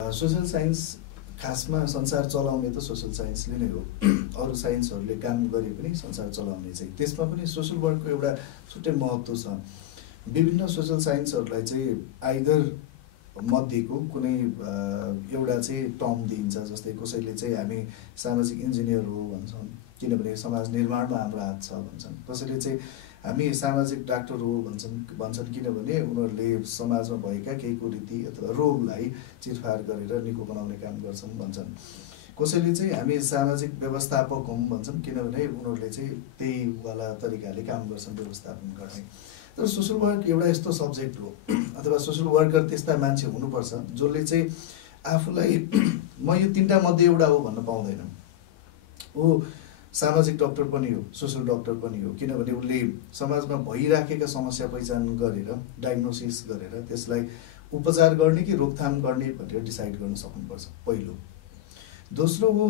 Social science खासमा संसार चलाउने त सोशल साइन्सले नै हो। अरू साइन्सहरूले काम गरे पनि संसार चलाउने चाहिँ त्यसमा पनि सोशल वर्कको एउटा छुट्टै महत्त्व छ। विभिन्न सोशल साइन्सहरूलाई चाहिँ आइदर मध्येको कुनै एउटा चाहिँ टर्म दिइन्छ। जस्तै कसैले चाहिँ हामी सामाजिक इन्जिनियर हो भन्छन् किनभने समाज निर्माणमा हाम्रो हात छ भन्छन्। कसैले चाहिँ हामी सामाजिक डाक्टर हो भन्छन् किनभने उनीहरूले समाजमा भएका केही कुरीति अथवा रोगलाई चिरफार गरेर निको बनाउने काम गर्छन् भन्छन्। कसैले चाहिँ हामी सामाजिक व्यवस्थापक हौँ भन्छन् किनभने उनीहरूले चाहिँ त्यही वाला तरिकाले काम गर्छन् व्यवस्थापन गर्ने। तर सोशल वर्क एउटा यस्तो सब्जेक्ट हो अथवा सोशल वर्कर त्यस्ता मान्छे हुनुपर्छ जसले चाहिँ आफूलाई म यो तीनटा मध्ये एउटा हो भन्न पाउँदैन। ऊ सामाजिक डक्टर पनि हो, सोशल डक्टर पनि हो, किनभने उसले समाजमा भइराखेका समस्या पहिचान गरेर डायग्नोसिस गरेर त्यसलाई उपचार गर्ने कि रोकथाम गर्ने भनेर डिसाइड गर्न सक्नुपर्छ पहिलो। दोस्रो ऊ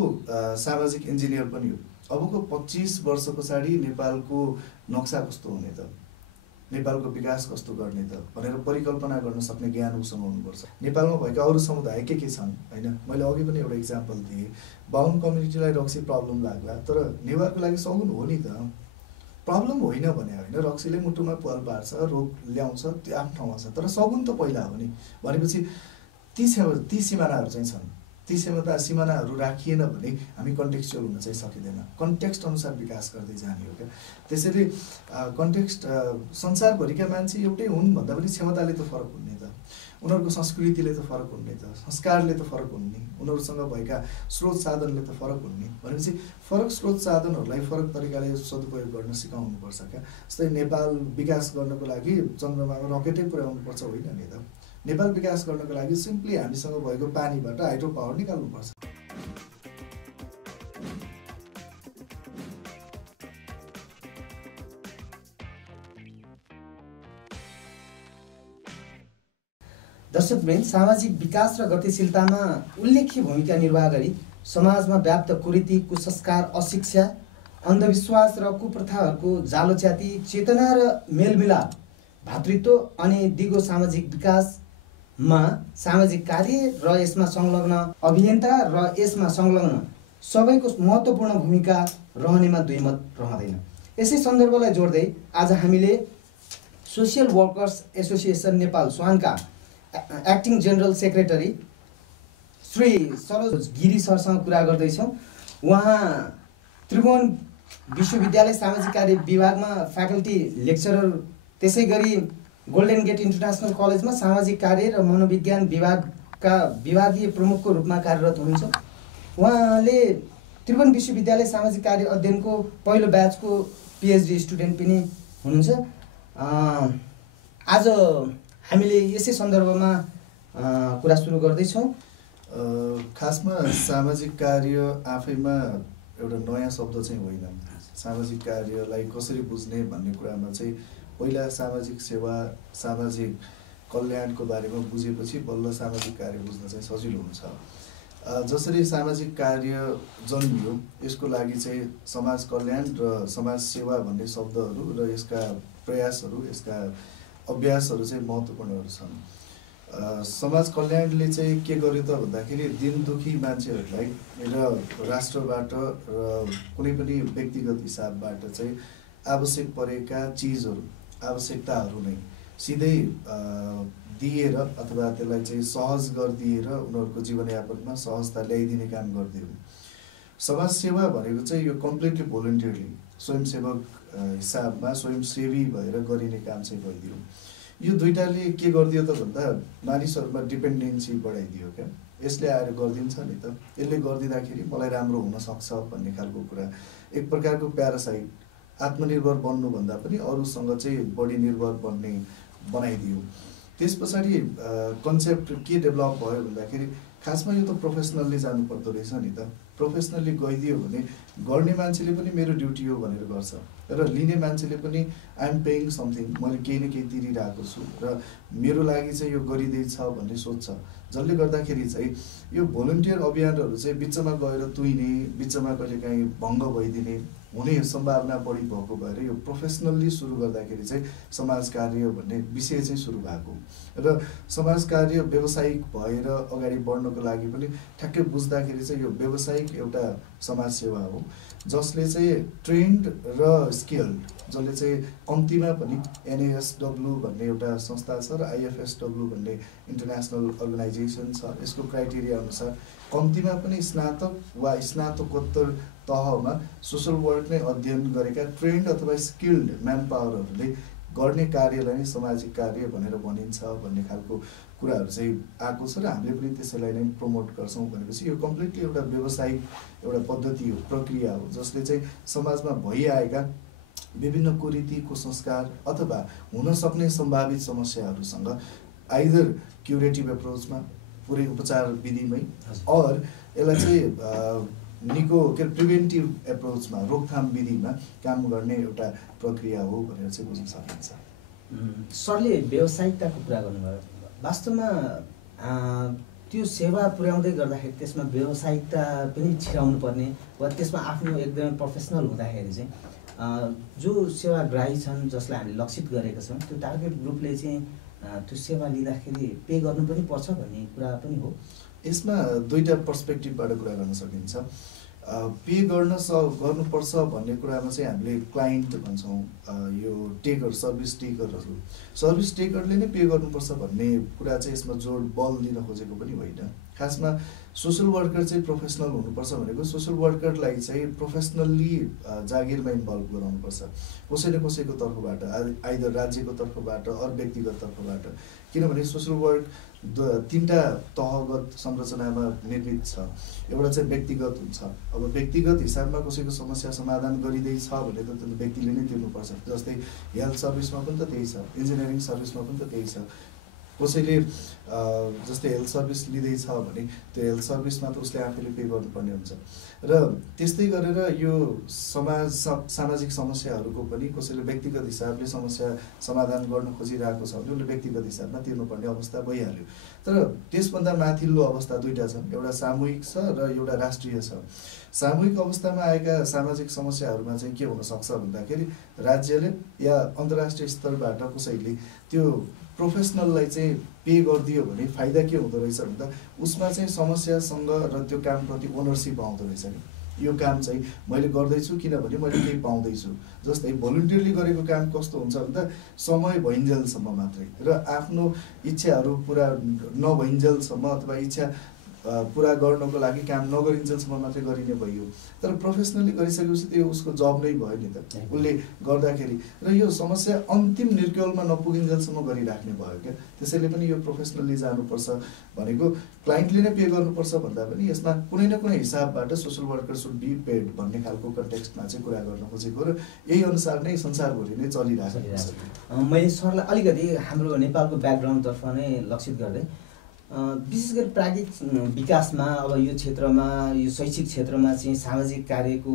सामाजिक इन्जिनियर पनि हो। अबको 25 वर्ष पछाडि नेपालको नक्सा कस्तो हुने त, नेपालको विकास कस्तो गर्ने त भनेर परिकल्पना गर्न सक्ने ज्ञान उसँग हुनुपर्छ। नेपालमा भएका अरू समुदाय के छन् हैन, मैले अघि पनि एउटा इक्जाम्पल दिएँ। बाहुन कम्युनिटीलाई रक्सी प्रब्लम लाग्ला तर नेवारको लागि सगुन हो नि त, प्रब्लम होइन भने होइन। रक्सीले मुटुमा पाल पार्छ, रोग ल्याउँछ, त्यो आफ्नो ठाउँमा छ, तर सगुन त पहिला हो नि। भनेपछि ती सिमानाहरू चाहिँ छन्। ती सिमानाहरू राखिएन भने हामी कन्टेक्स्चुअल हुन चाहिँ सकिँदैन। कन्टेक्स्ट अनुसार विकास गर्दै जाने हो क्या। त्यसैले कन्टेक्स्ट संसारभरिका मान्छे एउटै हुन् भन्दा पनि क्षमताले त फरक हुने त, उनीहरूको संस्कृतिले त फरक हुने त, संस्कारले त फरक हुने, उनीहरूसँग भएका स्रोत साधनले त फरक हुने। भनेपछि फरक स्रोत साधनहरूलाई फरक तरिकाले सदुपयोग गर्न सिकाउनुपर्छ क्या। जस्तै नेपाल विकास गर्नको लागि चन्द्रमामा रकेटै पुर्याउनुपर्छ होइन नि त। नेपाल विकास गर्नको लागि सिम्पली हामीसँग भएको पानीबाट हाइड्रो पावर निकाल्नुपर्छ। दर्शकवृन्द, सामाजिक विकास र गतिशीलतामा उल्लेख्य भूमिका निर्वाह गरी समाजमा व्याप्त कुरीति, कुसंस्कार, अशिक्षा, अन्धविश्वास र कुप्रथाहरूको जालोच्याती चेतना र मेलमिलाप, भातृत्व अनि दिगो सामाजिक विकासमा सामाजिक कार्य र यसमा संलग्न अभियन्ता र यसमा संलग्न सबैको महत्त्वपूर्ण भूमिका रहनेमा दुई मत रहँदैन। यसै सन्दर्भलाई जोड्दै आज हामीले सोसियल वर्कर्स एसोसिएसन नेपाल स्वानका acting general secretary Shri Saroj Giri सरसँग कुरा गर्दैछौँ। उहाँ त्रिभुवन विश्वविद्यालय सामाजिक कार्य विभागमा फ्याकल्टी लेक्चरर, त्यसै गरी गोल्डन गेट इन्टरनेसनल कलेजमा सामाजिक कार्य र मनोविज्ञान विभागका विभागीय प्रमुखको रूपमा कार्यरत हुनुहुन्छ। उहाँले त्रिभुवन विश्वविद्यालय सामाजिक कार्य अध्ययनको पहिलो ब्याचको पिएचडी स्टुडेन्ट पनि हुनुहुन्छ। आज हामीले यसै सन्दर्भमा कुरा सुरु गर्दैछौँ। खासमा सामाजिक कार्य आफैमा एउटा नयाँ शब्द चाहिँ होइन। सामाजिक कार्यलाई कसरी बुझ्ने भन्ने कुरामा चाहिँ पहिला सामाजिक सेवा, सामाजिक कल्याणको बारेमा बुझेपछि बल्ल सामाजिक कार्य बुझ्न चाहिँ सजिलो हुन्छ। जसरी सामाजिक कार्य जन्मियो यसको लागि चाहिँ समाज कल्याण र समाज सेवा भन्ने शब्दहरू र यसका प्रयासहरू, यसका अभ्यासहरू चाहिँ महत्त्वपूर्णहरू छन्। समाज कल्याणले चाहिँ के गर्यो त भन्दाखेरि दिन दुखी मान्छेहरूलाई र राष्ट्रबाट र कुनै पनि व्यक्तिगत हिसाबबाट चाहिँ आवश्यक परेका चिजहरू, आवश्यकताहरू नै सिधै दिएर अथवा त्यसलाई चाहिँ सहज गरिदिएर उनीहरूको जीवनयापनमा सहजता ल्याइदिने काम गरिदियो। समाज सेवा भनेको चाहिँ यो कम्प्लिटली भोलिन्टियरली स्वयंसेवक हिसाबमा स्वयंसेवी भएर गरिने काम चाहिँ भइदियो। यो दुईटाले के गरिदियो त भन्दा मानिसहरूमा डिपेन्डेन्सी बढाइदियो क्या। यसले आएर गरिदिन्छ नि त, यसले गरिदिँदाखेरि मलाई राम्रो हुनसक्छ भन्ने खालको कुरा, एक प्रकारको प्यारासाइट, आत्मनिर्भर बन्नुभन्दा पनि अरूसँग चाहिँ बढी निर्भर बन्ने बनाइदियो। त्यस पछाडि कन्सेप्ट के डेभलप भयो भन्दाखेरि खासमा यो त प्रोफेसनल्ली जानु पर्दो रहेछ नि त। प्रोफेसनल्ली गइदियो भने गर्ने मान्छेले पनि मेरो ड्युटी हो भनेर गर्छ र लिने मान्छेले पनि आइएम पेइङ समथिङ, मैले केही न केही तिरिरहेको छु र मेरो लागि चाहिँ यो गरिँदैछ भन्ने सोच्छ। जसले गर्दाखेरि चाहिँ यो भोलिन्टियर अभियानहरू चाहिँ बिचमा गएर तुइने, बिचमा कहिलेकाहीँ भङ्ग भइदिने हुने सम्भावना बढी भएको भएर यो प्रोफेसनल्ली सुरु गर्दाखेरि चाहिँ समाज कार्य भन्ने विषय चाहिँ सुरु भएको र समाज कार्य व्यावसायिक भएर अगाडि बढ्नको लागि पनि ठ्याक्कै बुझ्दाखेरि चाहिँ यो व्यावसायिक एउटा समाज सेवा हो जसले चाहिँ ट्रेन्ड र स्किल्ड जसले चाहिँ कम्तीमा पनि NASW भन्ने एउटा संस्था छ र IFSW भन्ने इन्टरनेसनल अर्गनाइजेसन छ। यसको क्राइटेरिया अनुसार कम्तीमा पनि स्नातक वा स्नातकोत्तर तहमा सोसल वर्क नै अध्ययन गरेका ट्रेन्ड अथवा स्किल्ड म्यान पावरहरूले गर्ने कार्यलाई नै सामाजिक कार्य भनेर भनिन्छ भन्ने खालको कुराहरू चाहिँ आएको छ र हामीले पनि त्यसैलाई नै प्रमोट गर्छौँ। भनेपछि यो कम्प्लिटली एउटा व्यावसायिक एउटा पद्धति हो, प्रक्रिया हो जसले चाहिँ समाजमा भइआएका विभिन्न कुरीति कुसंस्कार अथवा हुन सक्ने सम्भावित समस्याहरूसँग आइदर क्युरेटिभ एप्रोचमा पुरै उपचार विधिमै और यसलाई चाहिँ निको के प्रिभेन्टिभ एप्रोचमा रोकथाम विधिमा काम गर्ने एउटा प्रक्रिया हो भनेर चाहिँ बुझ्न सकिन्छ। सरले व्यावसायिकताको कुरा गर्नुभयो, वास्तवमा त्यो सेवा पुर्याउँदै गर्दाखेरि त्यसमा व्यावसायिकता पनि छिराउनु पर्ने वा त्यसमा आफ्नो एकदमै प्रोफेसनल हुँदाखेरि चाहिँ जो सेवाग्राही छन् जसलाई हामीले लक्षित गरेका छौँ त्यो टार्गेट ग्रुपले चाहिँ त्यो सेवा लिँदाखेरि पे गर्नु पनि पर्छ भन्ने कुरा पनि हो। यसमा दुईटा पर्सपेक्टिभबाट कुरा गर्न सकिन्छ। पे गर्नुपर्छ भन्ने कुरामा चाहिँ हामीले क्लाइन्ट भन्छौँ, यो टेकर सर्भिस टेकरले नै पे गर्नुपर्छ भन्ने कुरा चाहिँ यसमा जोड बल दिन खोजेको पनि होइन। खासमा सोसल वर्कर चाहिँ प्रोफेसनल हुनुपर्छ भनेको सोसल वर्करलाई चाहिँ प्रोफेसनल्ली जागिरमा इन्भल्भ गराउनुपर्छ कसै न कसैको तर्फबाट, आइदर राज्यको तर्फबाट अरू व्यक्तिगत तर्फबाट। किनभने सोसल वर्क तीनटा तहगत संरचनामा निर्मित छ। एउटा चाहिँ व्यक्तिगत हुन्छ। अब व्यक्तिगत हिसाबमा कसैको समस्या समाधान गरिँदैछ भने त त्यो व्यक्तिले नै तिर्नुपर्छ। जस्तै हेल्थ सर्भिसमा पनि त त्यही छ, इन्जिनियरिङ सर्भिसमा पनि त त्यही छ। कसैले जस्तै हेल्थ सर्भिस लिँदैछ भने त्यो हेल्थ सर्भिसमा त उसले आफैले पे गर्नुपर्ने हुन्छ र त्यस्तै गरेर यो सामाजिक समस्याहरूको पनि कसैले व्यक्तिगत हिसाबले समस्या समाधान गर्न खोजिरहेको छ भने उसले व्यक्तिगत हिसाबमा तिर्नुपर्ने अवस्था भइहाल्यो। तर त्यसभन्दा माथिल्लो अवस्था दुईटा छन्, एउटा सामूहिक छ र एउटा राष्ट्रिय छ। सामूहिक अवस्थामा आएका सामाजिक समस्याहरूमा चाहिँ के हुनसक्छ भन्दाखेरि राज्यले या अन्तर्राष्ट्रिय स्तरबाट कसैले त्यो प्रोफेसनललाई चाहिँ पे गरिदियो भने फाइदा के हुँदो रहेछ भन्दा उसमा चाहिँ समस्यासँग र त्यो कामप्रति ओनरसिप आउँदो रहेछ कि यो काम चाहिँ मैले गर्दैछु किनभने मैले केही पाउँदैछु। जस्तै भोलिन्टियरली गरेको काम कस्तो हुन्छ भन्दा समय भइन्जेलसम्म मात्रै र आफ्नो इच्छाहरू पुरा नभइन्जेलसम्म अथवा इच्छा पुरा गर्नको लागि काम नगरिन्जेलसम्म मात्रै गरिने भयो। तर प्रोफेसनली गरिसकेपछि त्यो उसको जब नै भयो नि त उसले गर्दाखेरि, र यो समस्या अन्तिम निर्क्योलमा नपुगिन्जेलसम्म गरिराख्ने भयो क्या। त्यसैले पनि यो प्रोफेसनली जानुपर्छ भनेको क्लाइन्टले नै पे गर्नुपर्छ भन्दा पनि यसमा कुनै न कुनै हिसाबबाट social worker should be paid भन्ने खालको कन्टेक्स्टमा चाहिँ कुरा गर्न खोजेको र यही अनुसार नै संसारभरि नै चलिरहेको छ। मैले सरलाई अलिकति हाम्रो नेपालको ब्याकग्राउन्डतर्फ नै लक्षित गर्दै विशेष गरी प्राज्ञिक विकासमा अब यो क्षेत्रमा यो शैक्षिक क्षेत्रमा चाहिँ सामाजिक कार्यको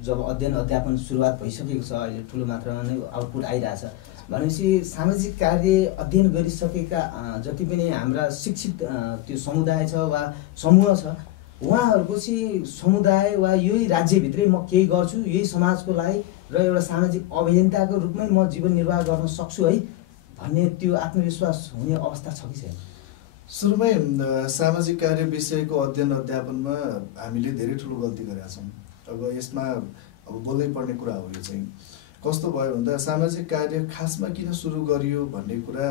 जब अध्ययन अध्यापन सुरुवात भइसकेको छ, अहिले ठुलो मात्रामा नै आउटपुट आइरहेछ भनेपछि सामाजिक कार्य अध्ययन गरिसकेका जति पनि हाम्रा शिक्षित त्यो समुदाय छ वा समूह छ उहाँहरूको चाहिँ समुदाय वा यही राज्यभित्रै म केही गर्छु यही समाजको लागि र एउटा सामाजिक अभियन्ताको रूपमै म जीवन निर्वाह गर्न सक्छु है भन्ने त्यो आत्मविश्वास हुने अवस्था छ कि छैन? सुरुमै सामाजिक कार्य विषयको अध्ययन अध्यापनमा हामीले धेरै ठुलो गल्ती गरेका छौँ। अब यसमा अब बोल्नै पर्ने कुरा हो। यो चाहिँ कस्तो भयो भन्दा सामाजिक कार्य खासमा किन सुरु गरियो भन्ने कुरा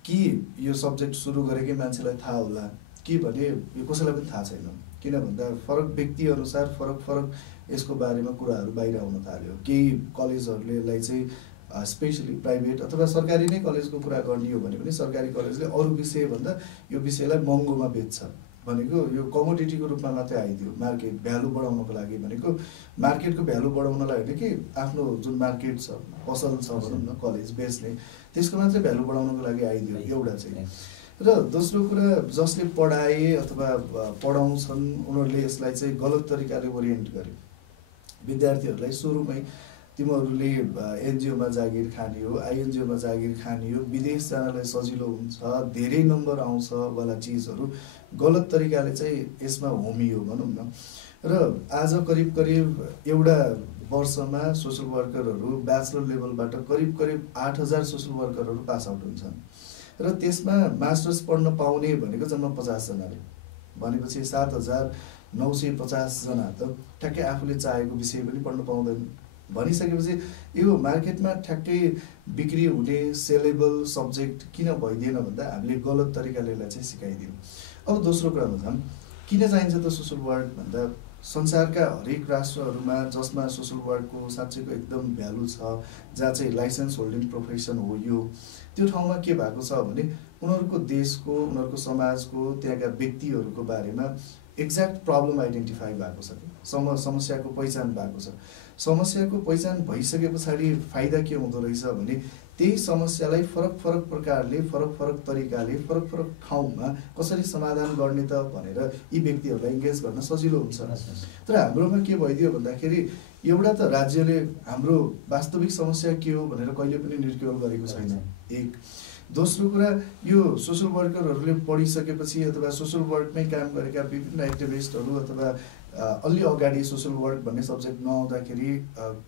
कि यो सब्जेक्ट सुरु गरेकै मान्छेलाई थाहा होला कि भने यो कसैलाई पनि थाहा छैन। किन भन्दा फरक व्यक्ति अनुसार फरक यसको बारेमा कुराहरू बाहिर आउन थाल्यो। केही कलेजहरूले यसलाई चाहिँ स्पेसली प्राइभेट अथवा सरकारी नै कलेजको कुरा गर्ने हो भने पनि सरकारी कलेजले अरू विषयभन्दा यो विषयलाई महँगोमा बेच्छ भनेको यो कमोडिटीको रूपमा मात्रै आइदियो। मार्केट भ्यालु बढाउनको लागि भनेको मार्केटको भ्यालु बढाउनलाई होइन कि आफ्नो जुन मार्केट छ पसल छ भनौँ न कलेज बेच्ने त्यसको मात्रै भ्यालु बढाउनको लागि आइदियो एउटा चाहिँ। र दोस्रो कुरा जसले पढाए अथवा पढाउँछन् उनीहरूले यसलाई चाहिँ गलत तरिकाले ओरिएन्ट गर्यो। विद्यार्थीहरूलाई सुरुमै तिमीहरूले एनजिओमा जागिर खाने हो, आइएनजिओमा जागिर खाने हो, विदेश जानलाई सजिलो हुन्छ, धेरै नम्बर आउँछ वाला चिजहरू गलत तरिकाले चाहिँ यसमा होमियो भनौँ न। र आज करिब एउटा वर्षमा सोसल वर्करहरू ब्याचलर लेभलबाट करिब 8000 सोसल वर्करहरू पास आउट हुन्छन् र त्यसमा मास्टर्स पढ्न पाउने भनेको जम्मा 50 जनाले, भनेपछि 7950 जना त ठ्याक्कै आफूले चाहेको विषय पनि पढ्न पाउँदैन। भनिसकेपछि यो मार्केटमा ठ्याक्कै बिक्री हुने सेलेबल सब्जेक्ट किन भइदिएन भन्दा हामीले गलत तरिकाले यसलाई चाहिँ सिकाइदियौँ। अब दोस्रो कुरामा जाऊँ, किन चाहिन्छ त सोसल वर्क भन्दा संसारका हरेक राष्ट्रहरूमा जसमा सोसल वर्कको साँच्चैको एकदम भ्यालु छ, जहाँ चाहिँ लाइसेन्स होल्डिङ प्रोफेसन हो यो, त्यो ठाउँमा के भएको छ भने उनीहरूको देशको, उनीहरूको समाजको, त्यहाँका व्यक्तिहरूको बारेमा एक्ज्याक्ट प्रब्लम आइडेन्टिफाई भएको छ, समस्याको पहिचान भएको छ। समस्याको पहिचान भइसके पछाडि फाइदा के हुँदो रहेछ भने त्यही समस्यालाई फरक प्रकारले, फरक तरिकाले, फरक ठाउँमा कसरी समाधान गर्ने त भनेर यी व्यक्तिहरूलाई इन्गेज गर्न सजिलो हुन्छ। तर हाम्रोमा के भइदियो भन्दाखेरि एउटा त राज्यले हाम्रो वास्तविक समस्या के हो भनेर कहिले पनि निर्क्युल गरेको छैन, एक। दोस्रो कुरा, यो सोसल वर्करहरूले पढिसकेपछि अथवा सोसल वर्कमै काम गरेका विभिन्न एक्टिभिस्टहरू अथवा अलि अगाडि सोसल वर्क भन्ने सब्जेक्ट नआउँदाखेरि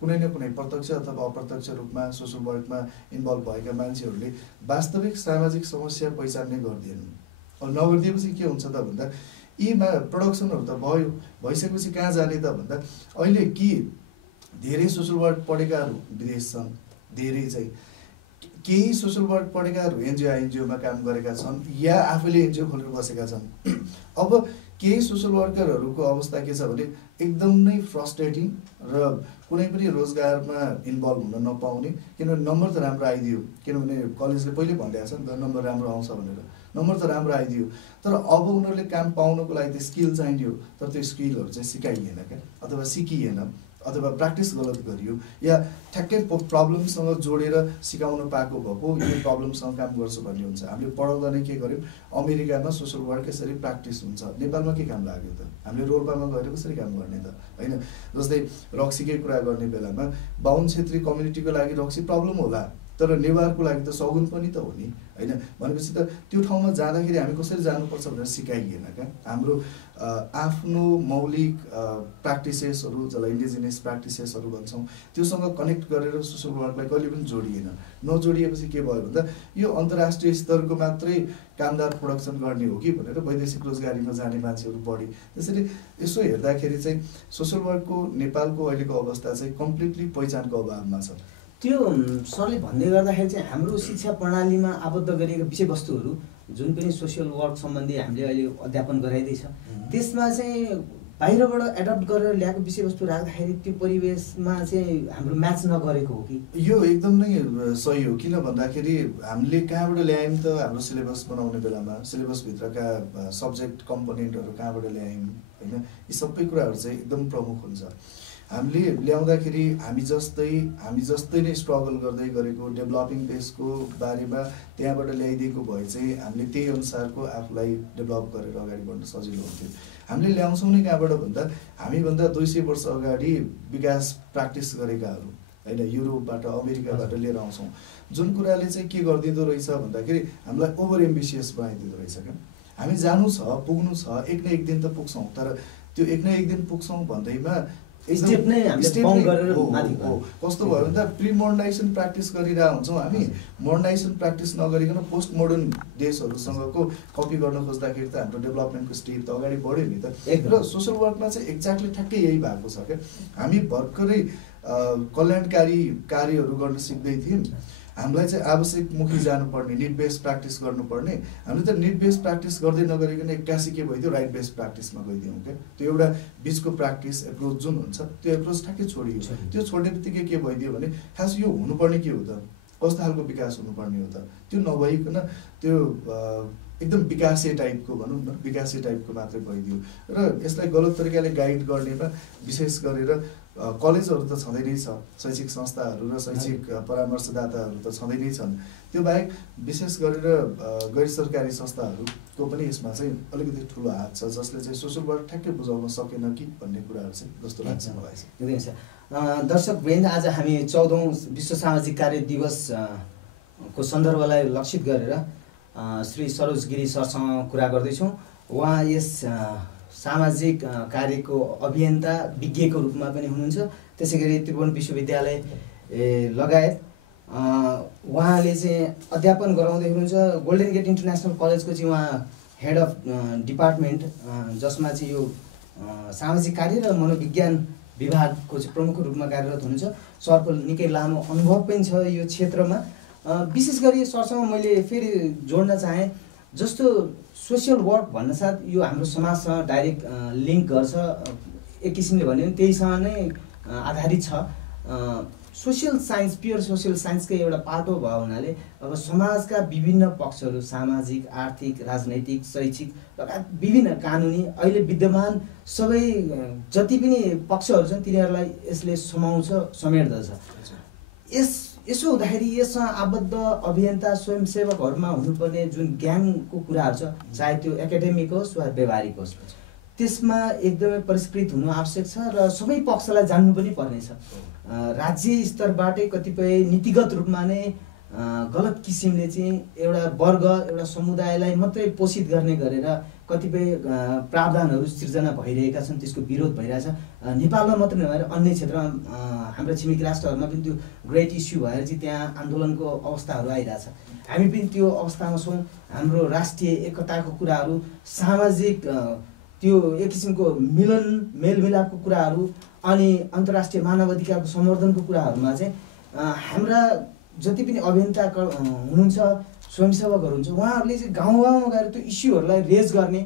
कुनै न कुनै प्रत्यक्ष अथवा अप्रत्यक्ष रूपमा सोसल वर्कमा इन्भल्भ भएका मान्छेहरूले वास्तविक सामाजिक समस्या पहिचान नै गर्दैनन्। नगरिदिएपछि के हुन्छ त भन्दा यीमा प्रोडक्सनहरू त भइसकेपछि कहाँ जाने त भन्दा अहिले कि धेरै सोसल वर्क पढेकाहरू विदेश छन्, धेरै चाहिँ केही सोसल वर्क पढेकाहरू एनजिओमा काम गरेका छन् या आफैले एनजिओ खोलेर बसेका छन्। अब केही सोसल वर्करहरूको अवस्था के छ भने एकदम नै फ्रस्ट्रेटिङ र कुनै पनि रोजगारमा इन्भल्भ हुन नपाउने, किनभने नम्बर त राम्रो आइदियो, किनभने कलेजले पहिले भनिरहेको छ नि त नम्बर राम्रो आउँछ भनेर, नम्बर त राम्रो आइदियो, तर अब उनीहरूले काम पाउनको लागि त स्किल चाहियो, तर त्यो स्किलहरू चाहिँ सिकाइएन क्या, अथवा सिकिएन, अथवा प्र्याक्टिस गलत गरियो, या ठ्याक्कै प्रब्लमसँग जोडेर सिकाउन पाएको भएको यो प्रब्लमसँग काम गर्छु भन्ने हुन्छ। हामीले पढाउँदा नै के गर्यौँ, अमेरिकामा सोसल वर्क यसरी प्र्याक्टिस हुन्छ, नेपालमा के काम लाग्यो त, हामीले रोल्पामा गएर कसरी काम गर्ने त होइन। जस्तै रक्सीकै कुरा गर्ने बेलामा बाहुन क्षेत्री कम्युनिटीको लागि रक्सी प्रब्लम होला, तर नेवारको लागि त सगुन पनि त हो नि होइन। भनेपछि त त्यो ठाउँमा जाँदाखेरि हामी कसरी जानुपर्छ भनेर सिकाइएन क्या। हाम्रो आफ्नो मौलिक प्र्याक्टिसेसहरू, जसलाई इन्डिजिनियस प्र्याक्टिसेसहरू भन्छौँ, त्योसँग कनेक्ट गरेर सोसल वर्कलाई कहिले पनि जोडिएन। नजोडिएपछि के भयो भन्दा यो अन्तर्राष्ट्रिय स्तरको मात्रै कामदार प्रोडक्सन गर्ने हो कि भनेर वैदेशिक रोजगारीमा जाने मान्छेहरू बढी। त्यसरी यसो हेर्दाखेरि चाहिँ सोसल वर्कको नेपालको अहिलेको अवस्था चाहिँ कम्प्लिटली पहिचानको अभावमा छ। त्यो सरले भन्दै गर्दाखेरि चाहिँ हाम्रो शिक्षा प्रणालीमा आबद्ध गरिएका विषयवस्तुहरू जुन पनि सोसियल वर्क सम्बन्धी हामीले अहिले अध्यापन गराइँदैछ, त्यसमा चाहिँ बाहिरबाट एडप्ट गरेर ल्याएको विषयवस्तु राख्दाखेरि त्यो परिवेशमा चाहिँ हाम्रो म्याच नगरेको हो कि? यो एकदम नै सही हो। किन भन्दाखेरि हामीले कहाँबाट ल्यायौँ त, हाम्रो सिलेबस बनाउने बेलामा सिलेबसभित्रका सब्जेक्ट कम्पोनेन्टहरू कहाँबाट ल्यायौँ होइन, यी सबै कुराहरू चाहिँ एकदम प्रमुख हुन्छ। हामीले ल्याउँदाखेरि हामी जस्तै नै स्ट्रगल गर्दै गरेको डेभलपिङ देशको बारेमा त्यहाँबाट ल्याइदिएको भए चाहिँ हामीले त्यही अनुसारको आफूलाई डेभलप गरेर अगाडि बढ्न सजिलो हुन्थ्यो। हामीले ल्याउँछौँ नै कहाँबाट भन्दा हामीभन्दा 200 वर्ष अगाडि विकास प्र्याक्टिस गरेकाहरू होइन, युरोपबाट अमेरिकाबाट लिएर आउँछौँ, जुन कुराले चाहिँ के गरिदिँदो रहेछ भन्दाखेरि हामीलाई ओभर एम्बिसियस बनाइदिँदो रहेछ क्या। हामी जानु छ, पुग्नु छ, एक न एक दिन त पुग्छौँ, तर त्यो एक न एक दिन पुग्छौँ भन्दैमा कस्तो भयो भन्दा प्रि मोडर्नाइजेसन प्र्याक्टिस गरिरहेको हुन्छौँ हामी। मोडर्नाइजेसन प्र्याक्टिस नगरिकन पोस्ट मोडर्न देशहरूसँगको कपी गर्न खोज्दाखेरि त हाम्रो डेभलपमेन्टको स्टेप त अगाडि बढ्यो नि त। र सोसल वर्कमा चाहिँ एक्ज्याक्टली ठ्याक्कै यही भएको छ क्या। हामी भर्खरै कल्याणकारी कार्यहरू गर्न सिक्दै थियौँ, हामीलाई चाहिँ आवश्यकमुखी जानुपर्ने, निड बेस्ड प्र्याक्टिस गर्नुपर्ने, हामीले त निड बेस्ड प्र्याक्टिस गर्दै नगरिकन एक्कासी के भइदियो, राइट बेस्ड प्र्याक्टिसमा गइदियौँ क्या। त्यो एउटा बिचको प्र्याक्टिस एप्रोच जुन हुन्छ त्यो एप्रोच ठ्याक्कै छोडियो। त्यो छोड्ने बित्तिकै के भइदियो भने खास यो हुनुपर्ने के हो त, कस्तो खालको विकास हुनुपर्ने हो त, त्यो नभइकन त्यो एकदम विकासे टाइपको भनौँ न, विकासे टाइपको मात्रै भइदियो। र यसलाई गलत तरिकाले गाइड गर्नेमा विशेष गरेर कलेजहरू त छँदै नै छ, शैक्षिक संस्थाहरू र शैक्षिक परामर्शदाताहरू त छँदै नै छन्। त्यो बाहेक विशेष गरेर गैर सरकारी संस्थाहरूको पनि यसमा चाहिँ अलिकति ठुलो हात छ, जसले चाहिँ सोसल वर्क ठ्याक्कै बुझाउन सकेन कि भन्ने कुराहरू चाहिँ जस्तो लाग्छ मलाई। एकदमै दर्शकवृन्द, आज हामी 14औं विश्व सामाजिक कार्य दिवस को सन्दर्भलाई लक्षित गरेर श्री सरोज गिरी सरसँग कुरा गर्दैछौँ। उहाँ यस सामाजिक कार्यको अभियन्ता विज्ञको रूपमा पनि हुनुहुन्छ। त्यसै गरी त्रिभुवन विश्वविद्यालय लगायत उहाँले चाहिँ अध्यापन गराउँदै हुनुहुन्छ। गोल्डन गेट इन्टरनेसनल कलेजको चाहिँ उहाँ हेड अफ डिपार्टमेन्ट, जसमा चाहिँ यो सामाजिक कार्य र मनोविज्ञान विभागको चाहिँ प्रमुख रूपमा कार्यरत हुनुहुन्छ। सरको निकै लामो अनुभव पनि छ यो क्षेत्रमा। विशेष गरी सरसँग मैले फेरि जोड्न चाहेँ, जस्तो सोसियल वर्क भन्न साथ यो हाम्रो समाजसँग डाइरेक्ट लिङ्क गर्छ, एक किसिमले भन्यो भने त्यहीसँग नै आधारित छ। सोसियल साइन्स, प्योर सोसियल साइन्सकै एउटा पाटो भयो हुनाले अब समाजका विभिन्न पक्षहरू, सामाजिक, आर्थिक, राजनैतिक, शैक्षिक लगायत विभिन्न कानुनी अहिले विद्यमान सबै जति पनि पक्षहरू छन् तिनीहरूलाई यसले समाउँछ, समेट्दछ। यसो हुँदाखेरि यसमा आबद्ध अभियन्ता स्वयंसेवकहरूमा हुनुपर्ने जुन ज्ञानको कुराहरू छ, चाहे त्यो एकाडेमिक होस् वा व्यावहारिक होस्, त्यसमा एकदमै परिष्कृत हुनु आवश्यक छ र सबै पक्षलाई जान्नु पनि पर्नेछ। राज्य स्तरबाटै कतिपय नीतिगत रूपमा नै गलत किसिमले चाहिँ एउटा वर्ग, एउटा समुदायलाई मात्रै पोषित गर्ने गरेर कतिपय प्रावधानहरू सिर्जना भइरहेका छन्, त्यसको विरोध भइरहेछ। नेपालमा मात्रै नभएर अन्य क्षेत्रमा, हाम्रा छिमेकी राष्ट्रहरूमा पनि त्यो ग्रेट इस्यु भएर चाहिँ त्यहाँ आन्दोलनको अवस्थाहरू आइरहेछ। हामी पनि त्यो अवस्थामा छौँ। हाम्रो राष्ट्रिय एकताको कुराहरू, सामाजिक त्यो एक किसिमको मेलमिलापको कुराहरू अनि अन्तर्राष्ट्रिय मानव अधिकारको सम्वर्धनको कुराहरूमा चाहिँ हाम्रा जति पनि अभियन्ता हुनुहुन्छ, स्वयंसेवकहरू हुन्छ, उहाँहरूले चाहिँ गाउँ गाउँमा गएर त्यो इस्युहरूलाई रेज गर्ने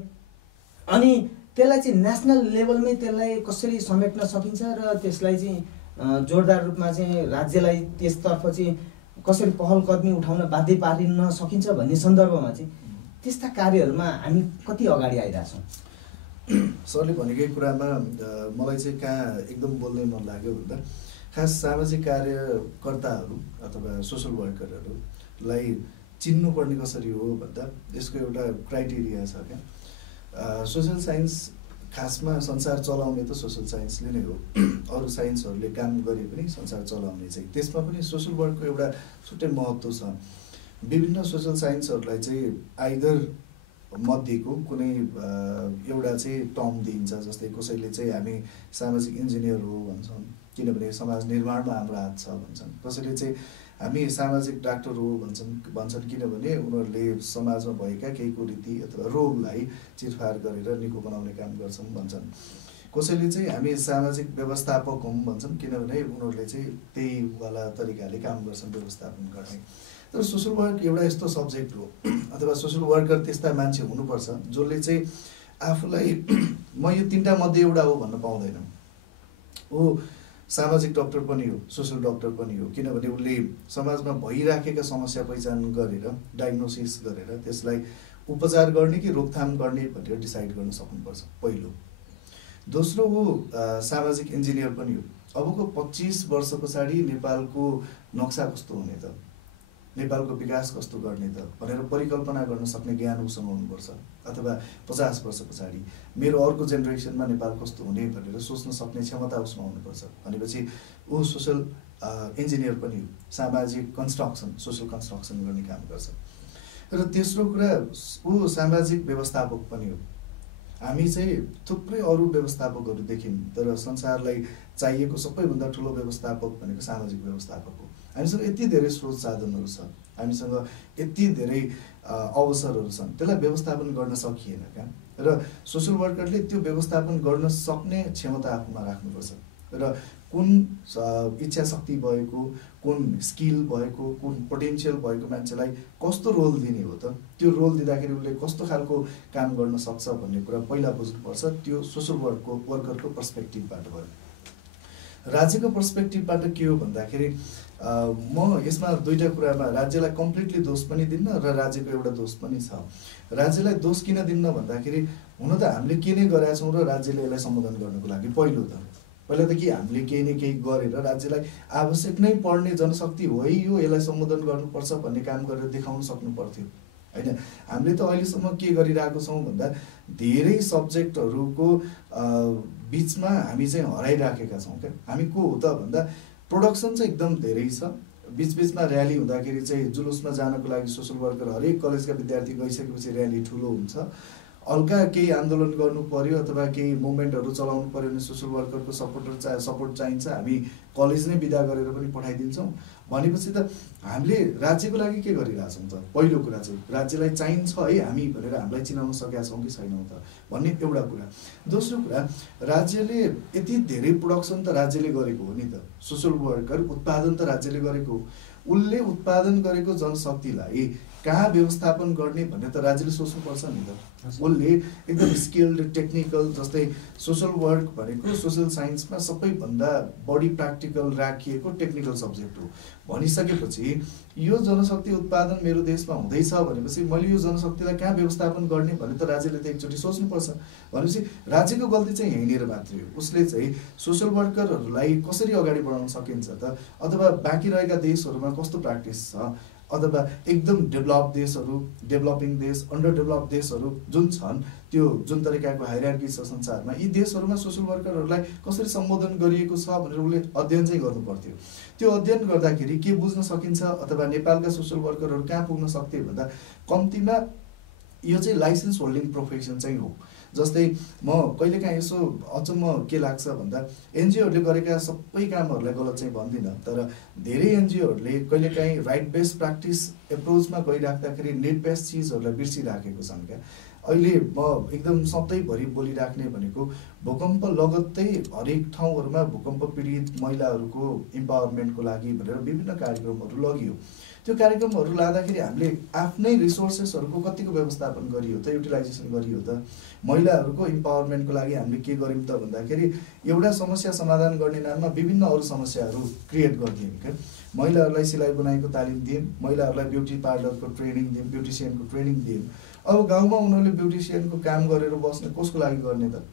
अनि त्यसलाई चाहिँ नेसनल लेभलमै त्यसलाई कसरी समेट्न सकिन्छ र त्यसलाई चाहिँ जोरदार रूपमा चाहिँ राज्यलाई त्यसतर्फ चाहिँ कसरी पहल कदमी उठाउन बाध्य पारिन सकिन्छ भन्ने सन्दर्भमा चाहिँ त्यस्ता कार्यहरूमा हामी कति अगाडि आइरहेछौँ? सरले भनेकै कुरामा मलाई चाहिँ कहाँ एकदम बोल्नै मन लाग्यो भन्दा खास सामाजिक कार्यकर्ताहरू अथवा सोसल वर्करहरूलाई चिन्नुपर्ने कसरी हो भन्दा यसको एउटा क्राइटेरिया छ क्या। सोसल साइन्स खासमा संसार चलाउने त सोसल साइन्सले नै हो। अरू साइन्सहरूले काम गरे पनि संसार चलाउने चाहिँ त्यसमा पनि सोसल वर्कको एउटा छुट्टै महत्त्व छ। विभिन्न सोसल साइन्सहरूलाई चाहिँ आइदर मध्येको कुनै एउटा चाहिँ टर्म दिइन्छ। जस्तै कसैले चाहिँ हामी सामाजिक इन्जिनियर हो भन्छन्, किनभने समाज निर्माणमा हाम्रो हात छ भन्छन्। कसैले चाहिँ हामी सामाजिक डाक्टर हो भन्छन् किनभने उनीहरूले समाजमा भएका केही कुरीति अथवा रोगलाई चिरफार गरेर निको बनाउने काम गर्छन् भन्छन्। कसैले चाहिँ हामी सामाजिक व्यवस्थापक हौँ भन्छन् किनभने उनीहरूले चाहिँ त्यही वाला तरिकाले काम गर्छन् व्यवस्थापन गर्ने। तर सोसल वर्क एउटा यस्तो सब्जेक्ट हो अथवा सोसल वर्कर त्यस्ता मान्छे हुनुपर्छ जसले चाहिँ आफूलाई म यो तीनटा मध्ये एउटा हो भन्न पाउँदैन। ऊ सामाजिक डक्टर पनि हो, सोसल डक्टर पनि हो, किनभने उसले समाजमा भइराखेका समस्या पहिचान गरेर डायग्नोसिस गरेर त्यसलाई उपचार गर्ने कि रोकथाम गर्ने भनेर डिसाइड गर्न सक्नुपर्छ पहिलो। दोस्रो ऊ सामाजिक इन्जिनियर पनि हो। अबको 25 वर्ष पछाडि नेपालको नक्सा कस्तो हुने त, नेपालको विकास कस्तो गर्ने त भनेर परिकल्पना गर्न सक्ने ज्ञान उसँग हुनुपर्छ। अथवा 50 वर्ष पछाडि मेरो अर्को जेनेरेसनमा नेपाल कस्तो हुने भनेर सोच्न सक्ने क्षमता उसमा हुनुपर्छ। भनेपछि ऊ सोसल इन्जिनियर पनि हो, सामाजिक कन्स्ट्रक्सन, सोसल कन्स्ट्रक्सन गर्ने काम गर्छ। र तेस्रो कुरा ऊ सामाजिक व्यवस्थापक पनि हो। हामी चाहिँ थुप्रै अरू व्यवस्थापकहरू देखिन्, तर संसारलाई चाहिएको सबैभन्दा ठुलो व्यवस्थापक भनेको सामाजिक व्यवस्थापक हो। हामीसँग यति धेरै स्रोत साधनहरू छ, हामीसँग यति धेरै अवसरहरू छन्, त्यसलाई व्यवस्थापन गर्न सकिएन क्या। र सोसल वर्करले त्यो व्यवस्थापन गर्न सक्ने क्षमता आफूमा राख्नुपर्छ र कुन इच्छा शक्ति भएको, कुन स्किल भएको, कुन पोटेन्सियल भएको मान्छेलाई कस्तो रोल दिने हो त, त्यो रोल दिँदाखेरि उसले कस्तो खालको काम गर्न सक्छ भन्ने कुरा पहिला बुझ्नुपर्छ। त्यो सोसल वर्करको पर्सपेक्टिभबाट भयो। राज्यको पर्सपेक्टिभबाट के हो भन्दाखेरि म यसमा दुईटा कुरामा राज्यलाई कम्प्लिटली दोष पनि दिन्न र राज्यको एउटा दोष पनि छ। राज्यलाई दोष किन दिन्न भन्दाखेरि हुन त हामीले के नै गरेका छौँ र राज्यले यसलाई सम्बोधन गर्नको लागि पहिला त कि हामीले केही न केही गरेर राज्यलाई आवश्यक नै पर्ने जनशक्ति हो यो, यसलाई सम्बोधन गर्नुपर्छ भन्ने काम गरेर देखाउन सक्नु पर्थ्यो। होइन। हामीले त अहिलेसम्म के गरिरहेको छौँ भन्दा धेरै सब्जेक्टहरूको बिचमा हामी चाहिँ हराइराखेका छौँ क्या। हामी को हो त भन्दा प्रोडक्सन चाहिँ एकदम धेरै छ, बिचबिचमा र्याली हुँदाखेरि चाहिँ जुलुसमा जानको लागि सोसल वर्कर हरेक कलेजका विद्यार्थी गइसकेपछि र्याली ठुलो हुन्छ। हल्का केही आन्दोलन गर्नु पर्यो अथवा केही मुभमेन्टहरू चलाउनु पर्यो भने सोसल वर्करको सपोर्ट चाहिन्छ, हामी कलेज नै बिदा गरेर पनि पठाइदिन्छौँ। भनेपछि त हामीले राज्यको लागि के गरिरहेछौँ त? पहिलो कुरा चाहिँ राज्यलाई चाहिन्छ है हामी भनेर हामीलाई चिनाउन सकेका छौँ कि छैनौँ त भन्ने एउटा कुरा। दोस्रो कुरा, राज्यले यति धेरै प्रोडक्सन त राज्यले गरेको हो नि त, सोसल वर्कर उत्पादन त राज्यले गरेको हो। उसले उत्पादन गरेको जनशक्तिलाई कहाँ व्यवस्थापन गर्ने भन्ने त राज्यले सोच्नुपर्छ नि त। उसले एकदम स्किल्ड टेक्निकल, जस्तै सोसल वर्क भनेको सोसल साइन्समा सबैभन्दा बढी प्र्याक्टिकल राखिएको टेक्निकल सब्जेक्ट हो। भनिसकेपछि यो जनशक्ति उत्पादन मेरो देशमा हुँदैछ भनेपछि मैले यो जनशक्तिलाई कहाँ व्यवस्थापन गर्ने भन्ने त राज्यले त एकचोटि सोच्नुपर्छ। भनेपछि राज्यको गल्ती चाहिँ यहीँनिर मात्रै हो। उसले चाहिँ सोसल वर्करहरूलाई कसरी अगाडि बढाउन सकिन्छ त, अथवा बाँकी रहेका देशहरूमा कस्तो प्र्याक्टिस छ, अथवा एकदम डेभलप देशहरू, डेभलपिङ देश, अन्डर डेभलप देशहरू जुन छन्, त्यो जुन तरिकाको हायरार्की छ संसारमा, यी देशहरूमा सोसल वर्करहरूलाई कसरी सम्बोधन गरिएको छ भनेर उसले अध्ययन चाहिँ गर्नु पर्थ्यो। त्यो अध्ययन गर्दाखेरि के बुझ्न सकिन्छ, अथवा नेपालका सोसल वर्करहरू कहाँ पुग्न सक्थे भन्दा कम्तीमा यो चाहिँ लाइसेन्स होल्डिङ प्रोफेसन चाहिँ हो। जस्तै म कहिलेकाहीँ यसो अचम्म के लाग्छ भन्दा एनजिओहरूले गरेका सबै कामहरूलाई गलत चाहिँ भन्दिनँ, तर धेरै एनजिओहरूले कहिलेकाहीँ राइट बेस्ड प्र्याक्टिस एप्रोचमा गइराख्दाखेरि नेट बेस्ड चिजहरूलाई बिर्सिराखेको छन् क्या। अहिले म एकदम सधैँभरि बोलिराख्ने भनेको भूकम्प लगत्तै हरेक ठाउँहरूमा भूकम्प पीडित महिलाहरूको इम्पावरमेन्टको लागि भनेर विभिन्न कार्यक्रमहरू लगियो। त्यो कार्यक्रमहरू लाँदाखेरि हामीले आफ्नै रिसोर्सेसहरूको कतिको व्यवस्थापन गरियो त, युटिलाइजेसन गरियो त? महिलाहरूको इम्पावरमेन्टको लागि हामीले के गर्यौँ त भन्दाखेरि एउटा समस्या समाधान गर्ने नाममा विभिन्न अरू समस्याहरू क्रिएट गरिदियौँ क्या। महिलाहरूलाई सिलाइ बुनाइको तालिम दियौँ, महिलाहरूलाई ब्युटी पार्लरको ट्रेनिङ दियौँ, ब्युटिसियनको ट्रेनिङ दियौँ। अब गाउँमा उनीहरूले ब्युटिसियनको काम गरेर बस्ने कसको लागि गर्ने त?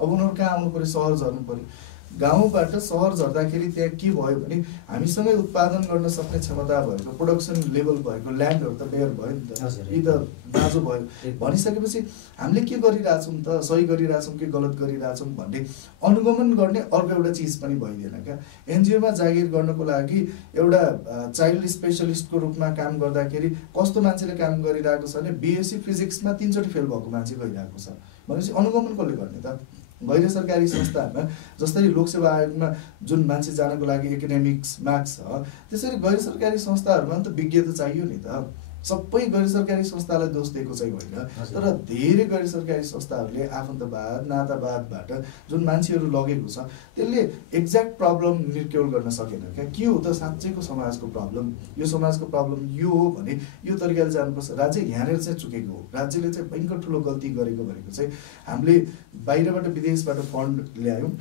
अब उनीहरू कहाँ आउनु पऱ्यो? सहर झर्नु पऱ्यो। गाउँबाट सहर झर्दाखेरि त्यहाँ के भयो भने हामीसँगै उत्पादन गर्न सक्ने क्षमता भएको, प्रोडक्सन लेभल भएको ल्यान्डहरू त बेयर भयो नि त, यी त दाजु भयो। भनिसकेपछि हामीले के गरिरहेछौँ त, सही गरिरहेछौँ कि गलत गरिरहेछौँ भन्ने अनुगमन गर्ने अर्को एउटा चिज पनि भइदिएन क्या। एनजिओमा जागिर गर्नको लागि एउटा चाइल्ड स्पेसलिस्टको रूपमा काम गर्दाखेरि कस्तो मान्छेले काम गरिरहेको छ भने बिएससी फिजिक्समा 3 चोटि फेल भएको मान्छे गइरहेको छ भनेपछि अनुगमन कसले गर्ने त? गैर सरकारी संस्थाहरूमा जसरी लोकसेवा आयोगमा जुन मान्छे जानको लागि एकाडेमिक्स मार्क्स छ, त्यसरी गैर सरकारी संस्थाहरूमा त विज्ञ त चाहियो नि त। सबै गैर सरकारी संस्थालाई दोष दिएको चाहिँ होइन, तर धेरै गैर सरकारी संस्थाहरूले आफन्तवाद नातावादबाट जुन मान्छेहरू लगेको छ त्यसले एक्ज्याक्ट प्रब्लम निर्क्योल गर्न सकेन क्या। के हो त साँच्चैको समाजको प्रब्लम? यो समाजको प्रब्लम यो हो भने यो तरिकाले जानुपर्छ। राज्य यहाँनिर चाहिँ चुकेको हो। राज्यले चाहिँ भयङ्कर ठुलो गल्ती गरेको भनेको चाहिँ हामीले बाहिरबाट विदेशबाट फन्ड ल्यायौँ,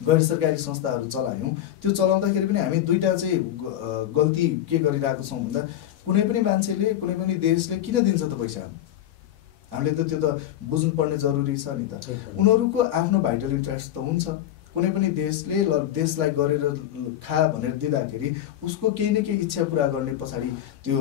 गैर सरकारी संस्थाहरू चलायौँ। त्यो चलाउँदाखेरि पनि हामी दुईवटा चाहिँ गल्ती के गरिरहेको छौँ भन्दा कुनै पनि मान्छेले, कुनै पनि देशले किन दिन्छ त पैसा? हामीले त त्यो त बुझ्नुपर्ने जरुरी छ नि त। उनीहरूको आफ्नो भाइटल इन्ट्रेस्ट त हुन्छ। कुनै पनि देशले देशलाई गरेर खा भनेर दिँदाखेरि उसको केही न केही इच्छा पुरा गर्ने पछाडि त्यो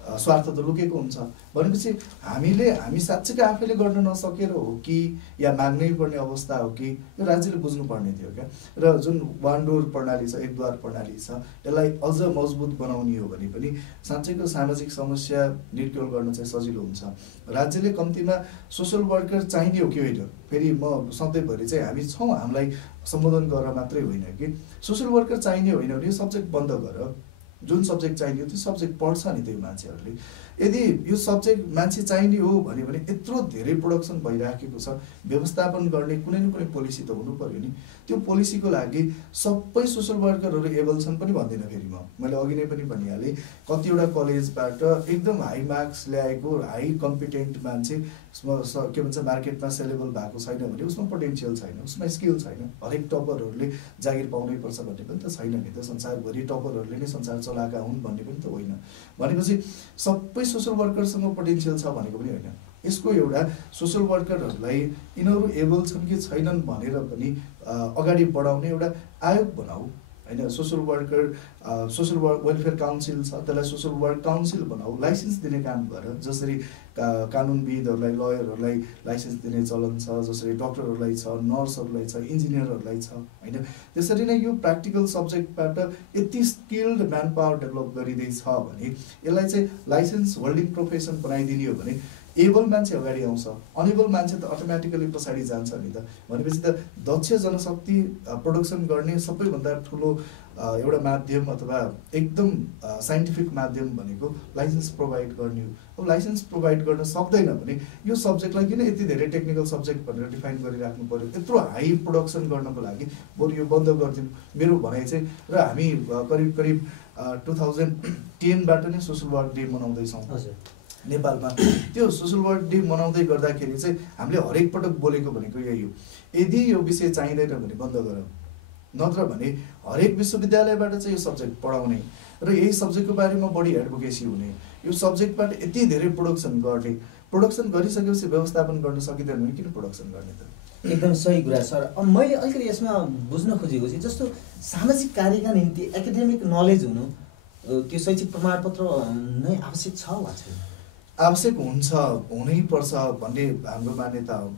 स्वार्थ त लुकेको हुन्छ। भनेपछि हामी साँच्चैकै आफैले गर्न नसकेर हो कि या माग्नै पर्ने अवस्था हो कि यो राज्यले बुझ्नुपर्ने थियो क्या। र जुन वान डोर प्रणाली छ, एक द्वार प्रणाली छ, यसलाई अझ मजबुत बनाउने हो भने पनि साँच्चैको सामाजिक समस्या निर्क्योल गर्न चाहिँ सजिलो हुन्छ। राज्यले कम्तीमा सोसल वर्कर चाहिने हो कि होइन, फेरि म सधैँभरि चाहिँ हामी छौँ, हामीलाई सम्बोधन गरेर मात्रै होइन कि सोसल वर्कर चाहिने होइन भने यो सब्जेक्ट बन्द गर। जुन सब्जेक्ट चाहिने हो त्यो सब्जेक्ट पढ्छ नि त्यो मान्छेहरूले। यदि यो सब्जेक्ट मान्छे चाहिने हो भने यत्रो धेरै प्रोडक्सन भइराखेको छ, व्यवस्थापन गर्ने कुनै न कुनै पोलिसी त हुनु पर्यो नि। त्यो पोलिसीको लागि सबै सोसल वर्करहरू एबल छन् पनि भन्दिनँ। फेरि मैले अघि नै पनि भनिहालेँ, कतिवटा कलेजबाट एकदम हाई मार्क्स ल्याएको हाई कम्पिटेन्ट मान्छे के भन्छ मार्केटमा सेलेबल भएको छैन भने उसमा पोटेन्सियल छैन, उसमा स्किल छैन। हरेक टपरहरूले जागिर पाउनै पर्छ भन्ने पनि त छैन नि त। संसारभरि टपरहरूले नै संसार चलाएका हुन् भन्ने पनि त होइन। भनेपछि सबै सोसल वर्करसँग पोटेन्सियल छ भनेको पनि होइन। यसको एउटा सोसल वर्करहरूलाई यिनीहरू एबल छन् कि छैनन् भनेर पनि अगाडि बढाउने एउटा आयोग बनाऊ होइन। Social worker social welfare council छ, त्यसलाई सोसल वर्क काउन्सिल बनाऊ, लाइसेन्स दिने काम गर। जसरी कानुनविदहरूलाई लयरहरूलाई लाइसेन्स दिने चलन छ, जसरी डक्टरहरूलाई छ, नर्सहरूलाई छ, इन्जिनियरहरूलाई छ होइन। त्यसरी नै यो प्र्याक्टिकल सब्जेक्टबाट यति स्किल्ड म्यान पावर डेभलप गरिँदैछ भने यसलाई चाहिँ लाइसेन्स होल्डिङ प्रोफेसन बनाइदिने हो भने एबल मान्छे अगाडि आउँछ, अनेबल मान्छे त अटोमेटिकली पछाडि जान्छ नि त। भनेपछि त दक्ष जनशक्ति प्रोडक्सन गर्ने सबैभन्दा ठुलो एउटा माध्यम अथवा एकदम साइन्टिफिक माध्यम भनेको लाइसेन्स प्रोभाइड गर्ने हो। अब लाइसेन्स प्रोभाइड गर्न सक्दैन भने यो सब्जेक्टलाई किन यति धेरै टेक्निकल सब्जेक्ट भनेर डिफाइन गरिराख्नु पर्यो? यत्रो हाई प्रोडक्सन गर्नको लागि बरु यो बन्द गरिदिनु मेरो भनाइ चाहिँ। र हामी करिब करिब 2010बाट नै सोसल वर्क डे मनाउँदैछौँ नेपालमा। त्यो सोसल वर्क डे मनाउँदै गर्दाखेरि चाहिँ हामीले हरेक पटक बोलेको भनेको यही हो, यदि यो विषय चाहिँदैन भने बन्द गर, नत्र भने हरेक विश्वविद्यालयबाट चाहिँ यो सब्जेक्ट पढाउने र यही सब्जेक्टको बारेमा बढी एडभोकेसी हुने, यो सब्जेक्टबाट यति धेरै प्रोडक्सन गर्ने, प्रोडक्सन गरिसकेपछि व्यवस्थापन गर्न सकिँदैन भने किन प्रोडक्सन गर्ने त? एकदम सही कुरा सर। अब मैले अलिकति यसमा बुझ्न खोजेको चाहिँ जस्तो सामाजिक कार्यका निम्ति एकाडेमिक नलेज हुनु, त्यो शैक्षिक प्रमाणपत्र नै आवश्यक छ वा छैन? आवश्यक हुन्छ, हुनैपर्छ भन्ने हाम्रो मान्यता हो।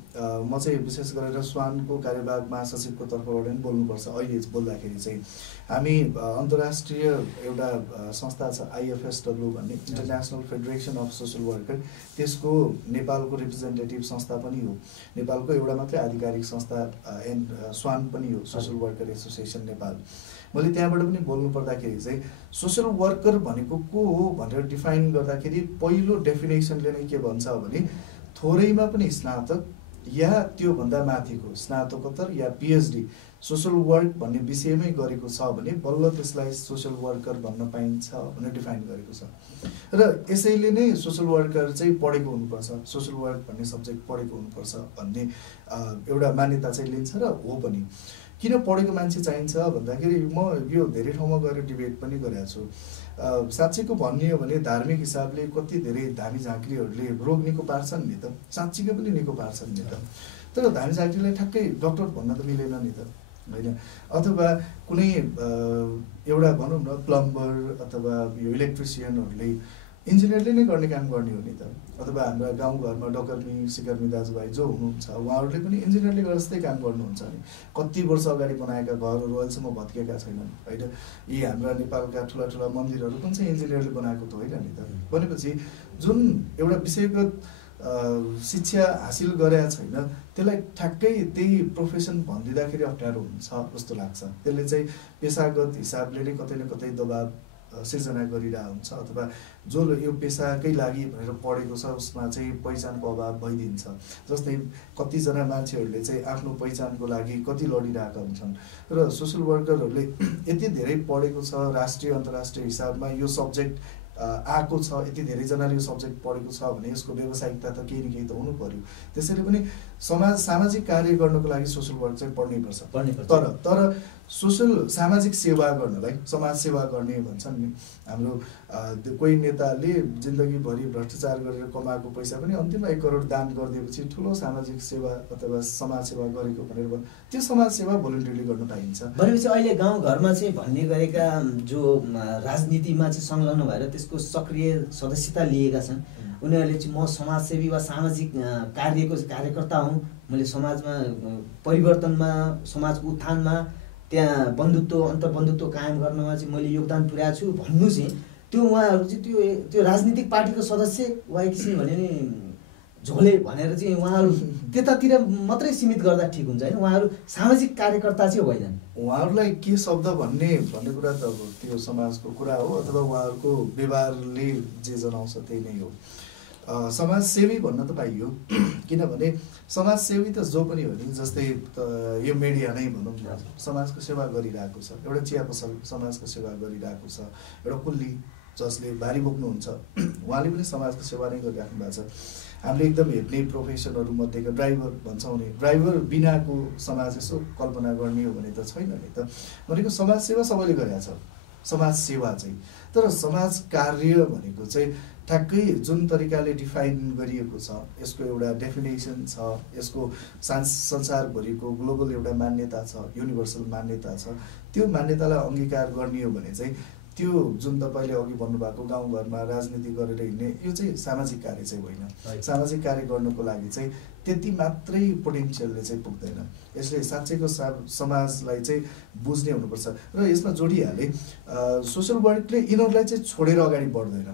म चाहिँ विशेष गरेर स्वानको कार्यवाहक महासचिवको तर्फबाट पनि बोल्नुपर्छ। अहिले बोल्दाखेरि चाहिँ हामी अन्तर्राष्ट्रिय एउटा संस्था छ IFSW भन्ने, international federation of social worker, त्यसको नेपालको रिप्रेजेन्टेटिभ संस्था पनि हो। नेपालको एउटा मात्रै आधिकारिक संस्था स्वान पनि हो, सोसल वर्कर एसोसिएसन नेपाल। मैले त्यहाँबाट पनि बोल्नु पर्दाखेरि चाहिँ सोसल वर्कर भनेको को हो भनेर डिफाइन गर्दाखेरि पहिलो डेफिनेसनले नै के भन्छ भने थोरैमा पनि स्नातक या त्योभन्दा माथिको स्नातकोत्तर या PhD सोसल वर्क भन्ने विषयमै गरेको छ भने बल्ल त्यसलाई सोसल वर्कर भन्न पाइन्छ भनेर डिफाइन गरेको छ। र यसैले नै सोसल वर्कर चाहिँ पढेको हुनुपर्छ, सोसल वर्क भन्ने सब्जेक्ट पढेको हुनुपर्छ भन्ने एउटा मान्यता चाहिँ लिन्छ र हो पनि। किन पढेको मान्छे चाहिन्छ भन्दाखेरि म यो धेरै ठाउँमा गएर डिबेट पनि गरेको छु। साँच्चैको भन्ने हो भने धार्मिक हिसाबले कति धेरै धामी झाँक्रीहरूले रोग निको पार्छन् नि त, साँच्चीको पनि निको पार्छन् नि त। तर धामी झाँक्रीलाई ठ्याक्कै डक्टर भन्न त मिलेन नि त होइन। अथवा कुनै एउटा भनौँ न प्लम्बर अथवा यो इलेक्ट्रिसियनहरूले इन्जिनियरले नै गर्ने काम गर्ने हो नि त। अथवा हाम्रा गाउँघरमा डकर्मी सिकर्मी दाजुभाइ जो हुनुहुन्छ उहाँहरूले पनि इन्जिनियरले गरे जस्तै काम गर्नुहुन्छ नि। कति वर्ष अगाडि बनाएका घरहरू अहिलेसम्म भत्किएका छैनन् होइन। यी हाम्रा नेपालका ठुला ठुला मन्दिरहरू पनि चाहिँ इन्जिनियरले बनाएको त होइन नि त। भनेपछि जुन एउटा विषयगत शिक्षा हासिल गरेका छैन त्यसलाई ठ्याक्कै त्यही प्रोफेसन भनिदिँदाखेरि अप्ठ्यारो हुन्छ जस्तो लाग्छ। त्यसले चाहिँ पेसागत हिसाबले नै कतै न कतै दबाब सिर्जना गरिरहेको हुन्छ, अथवा जो यो पेसाकै लागि भनेर पढेको छ उसमा चाहिँ पहिचानको अभाव भइदिन्छ। जस्तै कतिजना मान्छेहरूले चाहिँ आफ्नो पहिचानको लागि कति लडिरहेका हुन्छन् र सोसल वर्करहरूले यति धेरै पढेको छ, राष्ट्रिय अन्तर्राष्ट्रिय हिसाबमा यो सब्जेक्ट आएको छ, यति धेरैजनाले यो सब्जेक्ट पढेको छ भने यसको व्यावसायिकता त केही न केही त हुनु पर्यो। त्यसैले पनि सामाजिक कार्य गर्नको लागि सोसल वर्क चाहिँ पढ्नैपर्छ। तर सोसल सामाजिक सेवा गर्नलाई समाज सेवा गर्ने भन्छन् नि हाम्रो कोही नेताले जिन्दगीभरि भ्रष्टाचार गरेर कमाएको पैसा पनि अन्तिममा 1 करोड दान गरिदिएपछि ठुलो सामाजिक सेवा अथवा समाज सेवा गरेको भनेर त्यो समाज सेवा भोलिन्टियरली गर्न पाइन्छ। भनेपछि अहिले गाउँघरमा चाहिँ भन्ने गरेका जो राजनीतिमा चाहिँ संलग्न भएर त्यसको सक्रिय सदस्यता लिएका छन् उनीहरूले चाहिँ म समाजसेवी वा सामाजिक कार्यको कार्यकर्ता हुँ, मैले समाजमा परिवर्तनमा समाजको उत्थानमा त्यहाँ बन्धुत्व अन्तर्बन्धुत्व कायम गर्नमा चाहिँ मैले योगदान पुर्याएको छु भन्नु चाहिँ त्यो उहाँहरू चाहिँ त्यो राजनीतिक पार्टीको सदस्य वा किसिम भने नि झोले भनेर चाहिँ उहाँहरू त्यतातिर मात्रै सीमित गर्दा ठिक हुन्छ होइन? उहाँहरू सामाजिक कार्यकर्ता चाहिँ होइन। उहाँहरूलाई के शब्द भन्ने कुरा त अब त्यो समाजको कुरा हो अथवा उहाँहरूको व्यवहारले जे जनाउँछ त्यही नै हो। समाजसेवी भन्न त पाइयो, किनभने समाजसेवी त जो पनि हो नि। जस्तै यो मिडिया नै भनौँ न, समाजको सेवा गरिरहेको छ। एउटा चिया पसल समाजको सेवा गरिरहेको छ। एउटा कुल्ली जसले भारी बोक्नुहुन्छ उहाँले पनि समाजको सेवा नै गरिराख्नु भएको छ। हामीले एकदम हेप्ने प्रोफेसनहरू मध्येको ड्राइभर भन्छौँ नि, ड्राइभर बिनाको समाज यसो कल्पना गर्ने हो भने त छैन नि त। भनेको समाज सेवा सबैले गरेका छ समाज सेवा चाहिँ। तर समाज कार्य भनेको चाहिँ ठ्याक्कै जुन तरिकाले डिफाइन गरिएको छ, यसको एउटा डेफिनेसन छ, यसको संसारभरिको ग्लोबल एउटा मान्यता छ, युनिभर्सल मान्यता छ, त्यो मान्यतालाई अङ्गीकार गर्ने हो भने चाहिँ त्यो जुन तपाईँले अघि भन्नुभएको गाउँघरमा राजनीति गरेर हिँड्ने यो चाहिँ सामाजिक कार्य चाहिँ होइन। सामाजिक कार्य गर्नको लागि चाहिँ त्यति मात्रै पोटेन्सियलले चाहिँ पुग्दैन। यसले साँच्चैको समाजलाई चाहिँ बुझ्ने हुनुपर्छ। र यसमा जोडिहाले सोसल वर्कले यिनीहरूलाई चाहिँ छोडेर अगाडि बढ्दैन।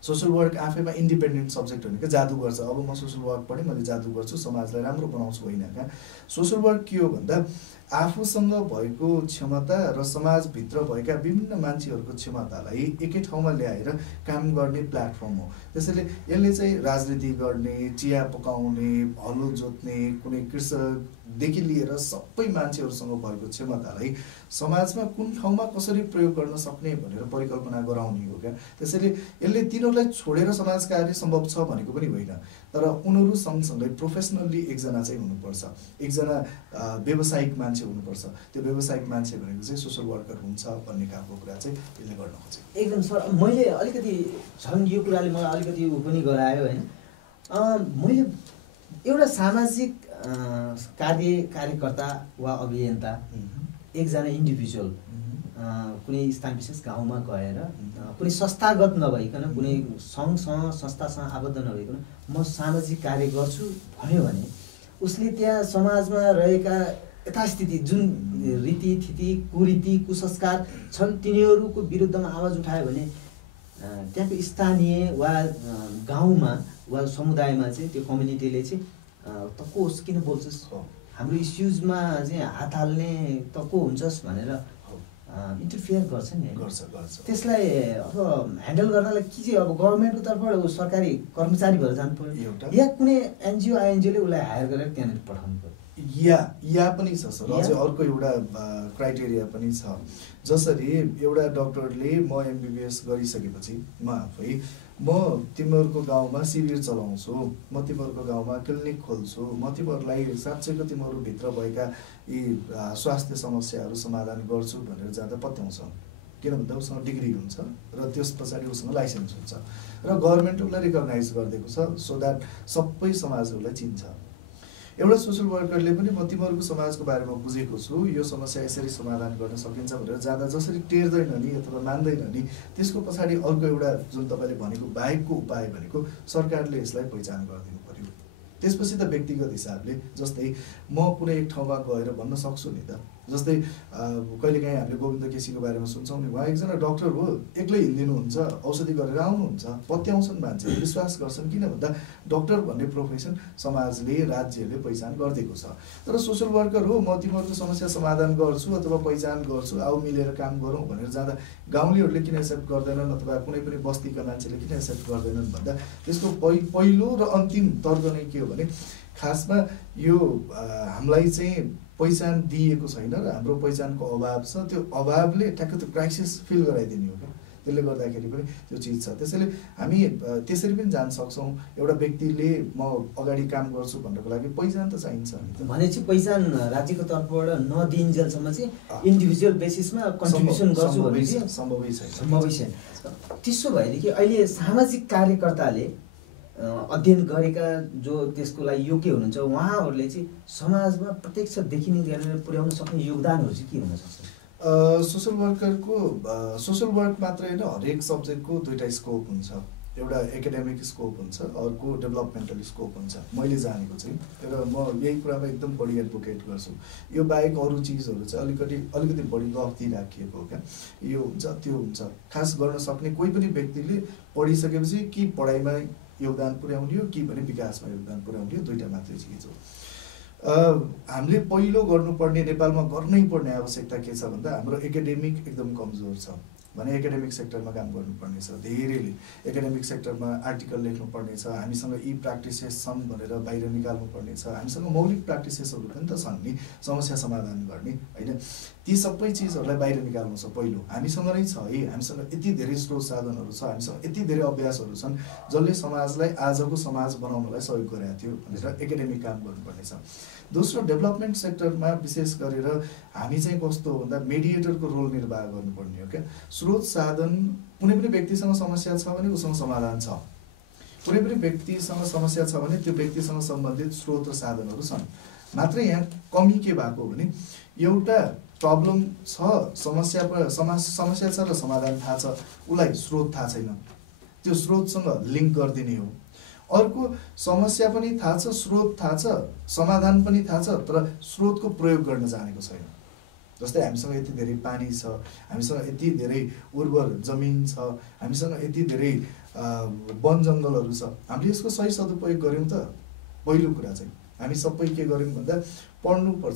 सोसल वर्क आफैमा इन्डिपेन्डेन्ट सब्जेक्ट होइन क्या, जादु गर्छ अब म सोसल वर्क पढेँ मैले जादु गर्छु समाजलाई राम्रो बनाउँछु होइन क्या। सोसल वर्क के हो भन्दा आफूसँग भएको क्षमता र समाजभित्र भएका विभिन्न मान्छेहरूको क्षमतालाई एकै ठाउँमा ल्याएर काम गर्ने प्लेटफर्म हो। त्यसैले यसले चाहिँ राजनीति गर्ने, चिया पकाउने, हलो जोत्ने, कुनै कृषकदेखि लिएर सबै मान्छेहरूसँग भएको क्षमतालाई समाजमा कुन ठाउँमा कसरी प्रयोग गर्न सक्ने भनेर परिकल्पना गराउने हो क्या। त्यसैले यसले तिनीहरूलाई छोडेर समाज कार्य सम्भव छ भनेको पनि होइन, तर उनीहरू सँगसँगै प्रोफेसनल्ली एकजना चाहिँ हुनुपर्छ, एकजना व्यावसायिक मान्छे हुनुपर्छ। त्यो व्यावसायिक मान्छे भनेको चाहिँ सोसल वर्कर हुन्छ भन्ने खालको कुरा चाहिँ यसले गर्न खोजेको। एकदम सर, मैले अलिकति झन् यो कुराले मलाई अलिकति उ पनि गरायो होइन। मैले एउटा सामाजिक कार्यकर्ता वा अभियन्ता एकजना इन्डिभिजुअल कुनै स्थान विशेष गाउँमा गएर कुनै संस्थागत नभइकन कुनै सङ्घसँग संस्थासँग आबद्ध नभइकन म सामाजिक कार्य गर्छु भन्यो भने उसले त्यहाँ समाजमा रहेका यथास्थिति जुन रीतिथिति कुरीति कुसंस्कार छन् तिनीहरूको विरुद्धमा आवाज उठायो भने त्यहाँको स्थानीय वा गाउँमा वा समुदायमा चाहिँ त्यो कम्युनिटीले चाहिँ त को होस् किन बोल्छस्, हाम्रो इस्युजमा चाहिँ हात हाल्ने त को हुन्छस् भनेर इन्टरफियर गर्छ नि। गर्छ। त्यसलाई अब ह्यान्डल गर्नलाई के चाहिँ अब गभर्मेन्टको तर्फबाट सरकारी कर्मचारी भएर जानु पर्यो या कुनै एनजिओ आइएनजिओले उसलाई हायर गरेर त्यहाँनिर पठाउनु पर्यो या पनि छ सर। अझै अर्को एउटा क्राइटेरिया पनि छ। जसरी एउटा डक्टरले म एमबिबिएस गरिसकेपछि म आफै म तिमीहरूको गाउँमा शिविर चलाउँछु, म तिमीहरूको गाउँमा क्लिनिक खोल्छु, म तिमीहरूलाई साँच्चैको तिमीहरूभित्र भएका यी स्वास्थ्य समस्याहरू समाधान गर्छु भनेर जाँदा पत्याउँछ। किन भन्दा उसँग डिग्री हुन्छ र त्यस पछाडि उसँग लाइसेन्स हुन्छ र गभर्मेन्ट उसलाई रिकगनाइज गरिदिएको छ सो द्याट सबै समाजहरूलाई चिन्छ। एउटा सोसल वर्करले पनि म तिमीहरूको समाजको बारेमा बुझेको छु, यो समस्या यसरी समाधान गर्न सकिन्छ भनेर जाँदा जसरी टेर्दैन नि अथवा मान्दैन नि, त्यसको पछाडि अर्को एउटा जुन तपाईँले भनेको बाहेकको उपाय भनेको सरकारले यसलाई पहिचान गरिदिनु पर्यो। त्यसपछि त व्यक्तिगत हिसाबले जस्तै म कुनै एक ठाउँमा गएर भन्न सक्छु नि त, जस्तै कहिलेकाहीँ हामीले गोविन्द केसीको बारेमा सुन्छौँ नि, उहाँ एकजना डक्टर हो, एक्लै हिँडिदिनुहुन्छ, औषधि गरेर आउनुहुन्छ, पत्याउँछन् मान्छेले, विश्वास गर्छन्। किन भन्दा डक्टर भन्ने प्रोफेसन समाजले राज्यले पहिचान गरिदिएको छ। तर सोसल वर्कर हो, म तिमीहरूको समस्या समाधान गर्छु अथवा पहिचान गर्छु, आऊ मिलेर काम गरौँ भनेर जाँदा गाउँलेहरूले किन एक्सेप्ट गर्दैनन् अथवा कुनै पनि बस्तीका मान्छेले किन एक्सेप्ट गर्दैनन् भन्दा त्यसको पहिलो र अन्तिम तर्क नै के हो भने खासमा यो हामीलाई चाहिँ पहिचान दिएको छैन र हाम्रो पहिचानको अभाव छ। त्यो अभावले ठ्याक्कै त्यो क्राइसिस फिल गराइदिने हो क्या, त्यसले गर्दाखेरि पनि त्यो चिज छ। त्यसैले हामी त्यसरी पनि जान सक्छौँ। एउटा व्यक्तिले म अगाडि काम गर्छु भन्नको लागि पहिचान त चाहिन्छ भनेपछि पहिचान राज्यको तर्फबाट नदिइन्जेलसम्म चाहिँ इन्डिभिजुअल बेसिसमा कन्ट्रिब्युसन गर्छु भने चाहिँ सम्भवै छैन। त्यसो भएदेखि अहिले सामाजिक कार्यकर्ताले अध्ययन गरेका जो त्यसको लागि योग्य हुनुहुन्छ उहाँहरूले चाहिँ समाजमा प्रत्यक्ष देखिने गरेर पुर्याउन सक्ने योगदानहरू चाहिँ के हुन सक्छ? सोसल वर्करको सोसल वर्क मात्रै होइन, हरेक सब्जेक्टको दुईवटा स्कोप हुन्छ। एउटा एकाडेमिक स्कोप हुन्छ, अर्को डेभलपमेन्टल स्कोप हुन्छ मैले जानेको चाहिँ। र म यही कुरामा एकदम बढी एडभोकेट गर्छु। यो बाहेक अरू चिजहरू चाहिँ अलिकति बढी गफ दिइराखिएको हो क्या, यो हुन्छ त्यो हुन्छ। खास गर्न सक्ने कोही पनि व्यक्तिले पढिसकेपछि कि पढाइमा योगदान पुर्याउने हो कि भने विकासमा योगदान पुर्याउने हो, दुईवटा मात्रै चिज हो। हामीले पहिलो गर्नुपर्ने, नेपालमा गर्नै पर्ने आवश्यकता के छ भन्दा हाम्रो एकाडेमिक एकदम कमजोर छ भने एकाडेमिक सेक्टरमा काम गर्नुपर्ने छ। धेरैले एकाडेमिक सेक्टरमा आर्टिकल लेख्नुपर्ने छ, हामीसँग यी प्र्याक्टिसेस छन् भनेर बाहिर निकाल्नुपर्ने छ। हामीसँग मौलिक प्र्याक्टिसेसहरू पनि त छन् नि समस्या समाधान गर्ने, होइन? ती सबै चिजहरूलाई बाहिर निकाल्नु छ पहिलो। हामीसँग नै छ है, हामीसँग यति धेरै स्रोत साधनहरू छ, हामीसँग यति धेरै अभ्यासहरू छन् जसले समाजलाई आजको समाज बनाउनलाई सहयोग गरेको थियो भनेर एकाडेमिक काम गर्नुपर्ने छ। दोस्रो, डेभलपमेन्ट सेक्टरमा विशेष गरेर हामी चाहिँ कस्तो हो भन्दा मेडिएटरको रोल निर्वाह गर्नुपर्ने हो क्या। स्रोत साधन कुनै पनि व्यक्तिसँग समस्या छ भने उसँग समाधान छ, कुनै पनि व्यक्तिसँग समस्या छ भने त्यो व्यक्तिसँग सम्बन्धित स्रोत र साधनहरू छन्। मात्र यहाँ कमी के भएको हो भने एउटा प्रब्लम छ, समस्या छ र समाधान थाहा छ, उसलाई स्रोत थाहा छैन, त्यो स्रोतसँग लिङ्क गरिदिने हो। अर्को समस्या पनि थाहा छ, स्रोत थाहा छ, समाधान पनि थाहा छ, तर स्रोतको प्रयोग गर्न जानेको छैन। जस्तै हामीसँग यति धेरै पानी छ, हामीसँग यति धेरै उर्वर जमिन छ, हामीसँग यति धेरै वन जङ्गलहरू छ, हामीले यसको सही सदुपयोग गऱ्यौँ त? पहिलो कुरा चाहिँ हामी सबै के गर्यौँ भन्दा पढ्नुपर्छ,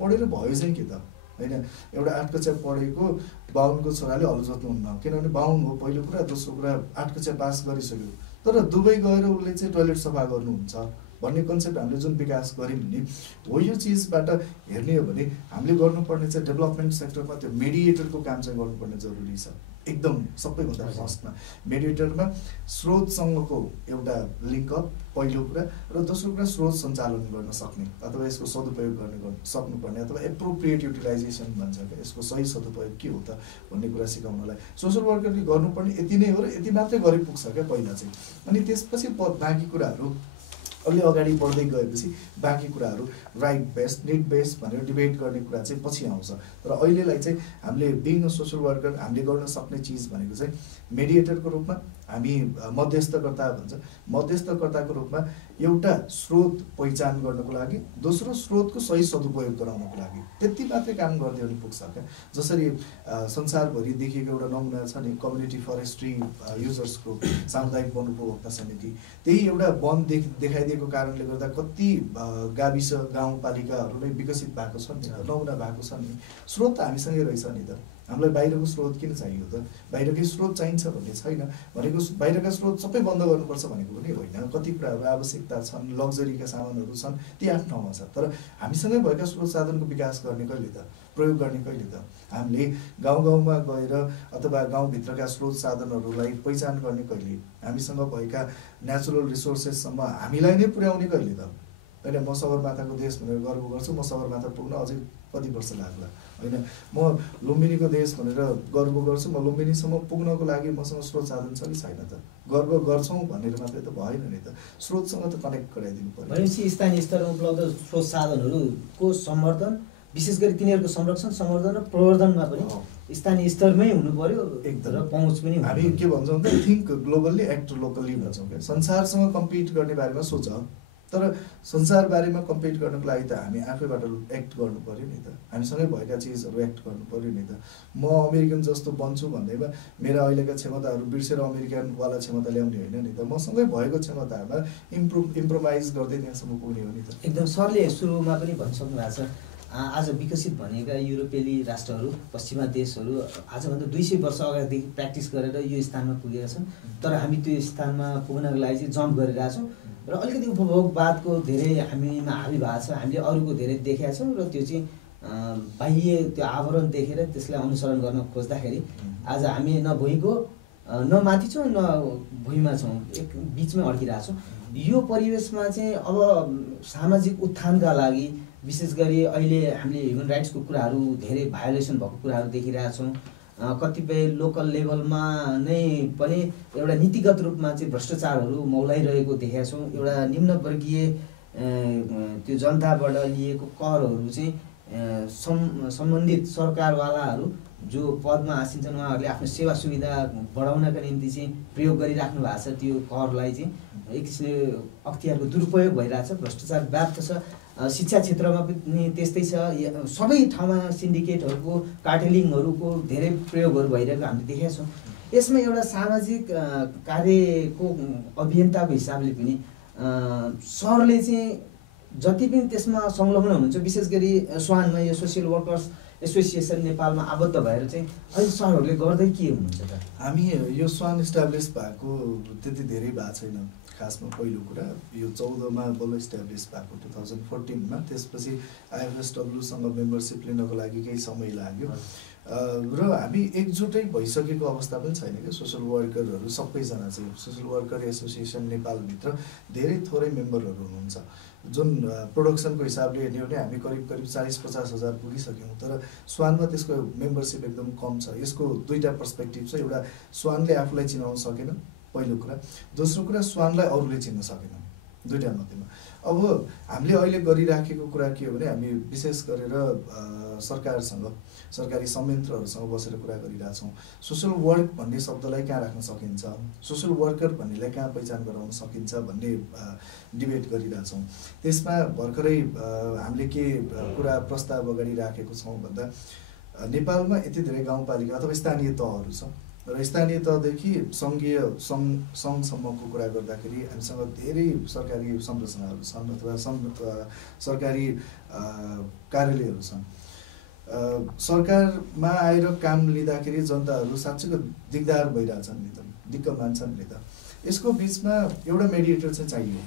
पढेर भयो चाहिँ के त होइन। एउटा 8 कक्षा पढेको बाहुनको छोराले हल जोत्नुहुन्न, किनभने बाहुन हो पहिलो कुरा, दोस्रो कुरा 8 कक्षा पास गरिसक्यो, तर दुबई गएर उसले चाहिँ टोइलेट सफा गर्नुहुन्छ भन्ने कन्सेप्ट हामीले जुन विकास गऱ्यौँ नि हो। यो चिजबाट हेर्ने हो भने हामीले गर्नुपर्ने चाहिँ डेभलपमेन्ट सेक्टरमा त्यो मेडिएटरको काम चाहिँ गर्नुपर्ने जरुरी छ। एकदम सबैभन्दा फर्स्टमा मेडिएटरमा स्रोतसँगको एउटा लिङ्कअप पहिलो कुरा, र दोस्रो कुरा स्रोत सञ्चालन गर्न सक्ने अथवा यसको सदुपयोग गर्न सक्नुपर्ने अथवा एप्रोप्रिएट युटिलाइजेसन भन्छ क्या, यसको सही सदुपयोग के हो त भन्ने कुरा सिकाउनलाई सोसल वर्करले गर्नुपर्ने यति नै हो र यति मात्रै गरे पुग्छ क्या पहिला चाहिँ। अनि त्यसपछि बाँकी कुराहरू अलि अगाडि बढ्दै गएपछि बाँकी कुराहरू राइट बेस्ट निड बेस्ट भनेर डिबेट गर्ने कुरा चाहिँ पछि आउँछ। तर अहिलेलाई चाहिँ हामीले बिङ अ सोसल वर्कर हामीले गर्न सक्ने चिज भनेको चाहिँ मेडिएटरको रूपमा हामी मध्यस्थकर्ता भन्छ, मध्यस्थकर्ताको रूपमा एउटा स्रोत पहिचान गर्नको लागि, दोस्रो स्रोतको सही सदुपयोग गराउनको लागि त्यति मात्रै काम गरिदियो भने पुग्छ क्या। जसरी संसारभरि देखिएको एउटा नमुना छ नि कम्युनिटी फरेस्ट्री युजर्स ग्रुप, सामुदायिक वन उपभोक्ता समिति, त्यही एउटा वन देखाइदिएको कारणले गर्दा कति गाविस गाउँपालिकाहरू नै विकसित भएको छन् नि, नमुना भएको छ नि। स्रोत त हामीसँगै रहेछ नि त, हामीलाई बाहिरको स्रोत किन चाहियो त? बाहिरकै स्रोत चाहिन्छ भन्ने छैन भनेको, बाहिरका स्रोत सबै बन्द गर्नुपर्छ भनेको पनि होइन। कति कुराहरू आवश्यकता छन्, लग्जरीका सामानहरू छन्, ती आफ्नो ठाउँमा छ, तर हामीसँगै भएका स्रोत साधनको विकास गर्ने कहिले त, प्रयोग गर्ने कहिले त? हामीले गाउँमा गएर अथवा गाउँभित्रका स्रोत साधनहरूलाई पहिचान गर्ने कहिले? हामीसँग भएका नेचुरल रिसोर्सेससम्म हामीलाई नै पुर्याउने कहिले त? होइन, म सगरमाथाको देश भनेर गर्व गर्छु, म सगरमाथा पुग्न अझै कति वर्ष लाग्ला होइन। म लुम्बिनीको देश भनेर गर्व गर्छु, म लुम्बिनीसम्म पुग्नको लागि मसँग स्रोत साधन छ कि छैन त? गर्व गर्छौँ भनेर मात्रै त भएन नि त, स्रोतसँग त कनेक्ट गराइदिनु पर्यो। भनेपछि स्थानीय स्तरमा उपलब्ध स्रोत साधनहरूको संवर्धन, विशेष गरी तिनीहरूको संरक्षण, संवर्धन र प्रवर्धनमा पनि स्थानीय स्तरमै हुनु पर्यो एकदम, र पहुँच पनि। हामी के भन्छौँ त, थिङ्क ग्लोबल्ली एक्ट लोकल्ली भन्छौँ क्या। संसारसँग कम्पिट गर्ने बारेमा सोच, तर संसार बारेमा कम्पिट गर्नको लागि त हामी आफैबाट एक्ट गर्नु पर्यो नि त, हामीसँगै भएका चिजहरू एक्ट गर्नु पर्यो नि त। म अमेरिकन जस्तो बन्छु भन्दैमा मेरा अहिलेका क्षमताहरू बिर्सेर अमेरिकनवाला क्षमता ल्याउने होइन नि त, मसँगै भएको क्षमतामा इम्प्रोभाइज गर्दै त्यहाँसम्म पुग्ने हो नि त। एकदम सरले सुरुमा पनि भनिसक्नु भएको छ, आज विकसित भनेका युरोपेली राष्ट्रहरू, पश्चिमा देशहरू आजभन्दा 200 वर्ष अगाडिदेखि प्र्याक्टिस गरेर यो स्थानमा पुगेका छन्, तर हामी त्यो स्थानमा पुग्नको लागि चाहिँ जम्प गरिरहेछौँ र अलिकति उपभोगवादको धेरै हामीमा हावी भएको छ। हामीले अरूको धेरै देखेका छौँ र त्यो चाहिँ बाह्य त्यो आवरण देखेर त्यसलाई अनुसरण गर्न खोज्दाखेरि आज हामी न भुइँको न माथि छौँ न भुइँमा छौँ, एक बिचमै अड्किरहेछौँ। यो परिवेशमा चाहिँ अब सामाजिक उत्थानका लागि विशेष गरी अहिले हामीले ह्युमन राइट्सको कुराहरू धेरै भायोलेसन भएको कुराहरू देखिरहेछौँ। कतिपय लोकल लेभलमा नै पनि एउटा नीतिगत रूपमा चाहिँ भ्रष्टाचारहरू मौलाइरहेको देखेका छौँ। एउटा निम्न वर्गीय त्यो जनताबाट लिएको करहरू चाहिँ सम्बन्धित सरकारवालाहरू जो पदमा आसिन्छन् उहाँहरूले आफ्नो सेवा सुविधा बढाउनका निम्ति चाहिँ प्रयोग गरिराख्नु भएको छ। त्यो करलाई चाहिँ एक किसिमले अख्तियारको दुरुपयोग भइरहेछ, भ्रष्टाचार व्याप्त छ। शिक्षा क्षेत्रमा पनि त्यस्तै छ, सबै ठाउँमा सिन्डिकेटहरूको कार्टेलिङहरूको धेरै प्रयोगहरू भइरहेको हामीले देखेका छौँ। यसमा एउटा सामाजिक कार्यको अभियन्ताको हिसाबले पनि सरले चाहिँ जति पनि त्यसमा संलग्न हुनुहुन्छ, विशेष गरी स्वानमा यो सोसियल वर्कर्स एसोसिएसन नेपालमा आबद्ध भएर चाहिँ अहिले सरहरूले गर्दै के हुनुहुन्छ त? हामी यो स्वान इस्टाब्लिस भएको त्यति धेरै भएको छैन। खासमा पहिलो कुरा यो 14मा बल्ल इस्टाब्लिस भएको 2014मा, त्यसपछि आइएफएसडब्ल्यूसँग मेम्बरसिप लिनको लागि केही समय लाग्यो र हामी एकजुटै भइसकेको अवस्था पनि छैन क्या। सोसल वर्करहरू सबैजना चाहिँ सोसल वर्कर एसोसिएसन नेपालभित्र धेरै थोरै मेम्बरहरू हुनुहुन्छ जुन प्रोडक्सनको हिसाबले हेर्ने हो भने हामी करिब 40-50 हजार पुगिसक्यौँ, तर स्वानमा त्यसको मेम्बरसिप एकदम कम छ। यसको दुईवटा पर्सपेक्टिभ छ। एउटा, स्वानले आफूलाई चिनाउन सकेन, पहिलो कुरा। दोस्रो कुरा, स्वानलाई अरूले चिन्न सकेन। दुईवटा मध्येमा अब हामीले अहिले गरिराखेको कुरा के हो भने हामी विशेष गरेर सरकारसँग, सरकारी संयन्त्रहरूसँग बसेर कुरा गरिरहेछौँ। सोसल वर्क भन्ने शब्दलाई कहाँ राख्न सकिन्छ, सोसल वर्कर भन्नेलाई कहाँ पहिचान गराउन सकिन्छ भन्ने डिबेट गरिरहेछौँ। त्यसमा भर्खरै हामीले के कुरा प्रस्ताव अगाडि राखेको छौँ भन्दा नेपालमा यति धेरै गाउँपालिका अथवा स्थानीय तहहरू छ र स्थानीय तहदेखि सङ्घीय सङ्घसम्मको कुरा गर्दाखेरि हामीसँग धेरै सरकारी संरचनाहरू छन् अथवा सरकारी कार्यालयहरू छन्। सरकारमा आएर काम लिँदाखेरि जनताहरू साँच्चैको दिगदार भइरहेछन् नि त, दिक्क मान्छन् नि त। यसको बिचमा एउटा मेडिएटर चाहिँ चाहियो।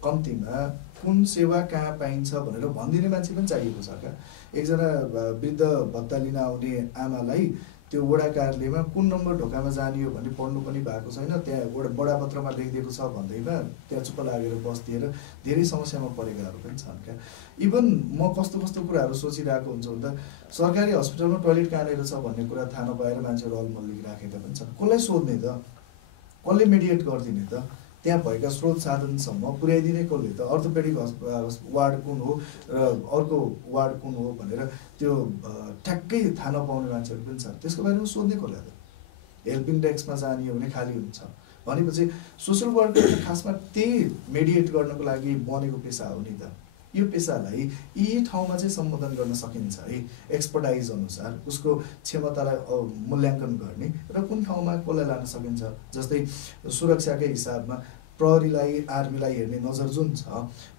कम्तीमा कुन सेवा कहाँ पाइन्छ भनेर भनिदिने मान्छे पनि चाहिएको छ क्या। एकजना वृद्ध भत्ता लिन आउने आमालाई त्यो वडा कार्यालयमा कुन नम्बर ढोकामा जाने हो भन्ने पढ्नु पनि भएको छैन, त्यहाँ बडापत्रमा लेखिदिएको छ भन्दैमा त्यहाँ चुप्प लागेर बस्दिएर धेरै समस्यामा परेकाहरू पनि छन् क्या। इभन म कस्तो कस्तो कुराहरू सोचिरहेको हुन्छु भन्दा सरकारी हस्पिटलमा टोयलेट कहाँनिर छ भन्ने कुरा थाहा नपाएर मान्छेहरू अलमल्ली राखेका पनि छन्। कसलाई सोध्ने त, कसले मेडिएट गरिदिने त, त्यहाँ भएका स्रोत साधनसम्म पुर्याइदिने कसले त, अर्थोपेडिक वार्ड कुन हो र अर्को वार्ड कुन हो भनेर त्यो ठ्याक्कै थाहा नपाउने मान्छेहरू पनि छन्। त्यसको बारेमा सोध्ने कसले त, हेल्पिङ डेस्कमा जाने हो भने खाली हुन्छ भनेपछि सोसल वर्कर खासमा त्यही मेडिएट गर्नको लागि बनेको पेसा हो नि त। यो पेसालाई यी ठाउँमा चाहिँ सम्बोधन गर्न सकिन्छ है, एक्सपर्टाइज अनुसार उसको क्षमतालाई मूल्याङ्कन गर्ने र कुन ठाउँमा कसलाई लान सकिन्छ। जस्तै सुरक्षाकै हिसाबमा प्रहरीलाई आर्मीलाई हेर्ने नजर जुन छ,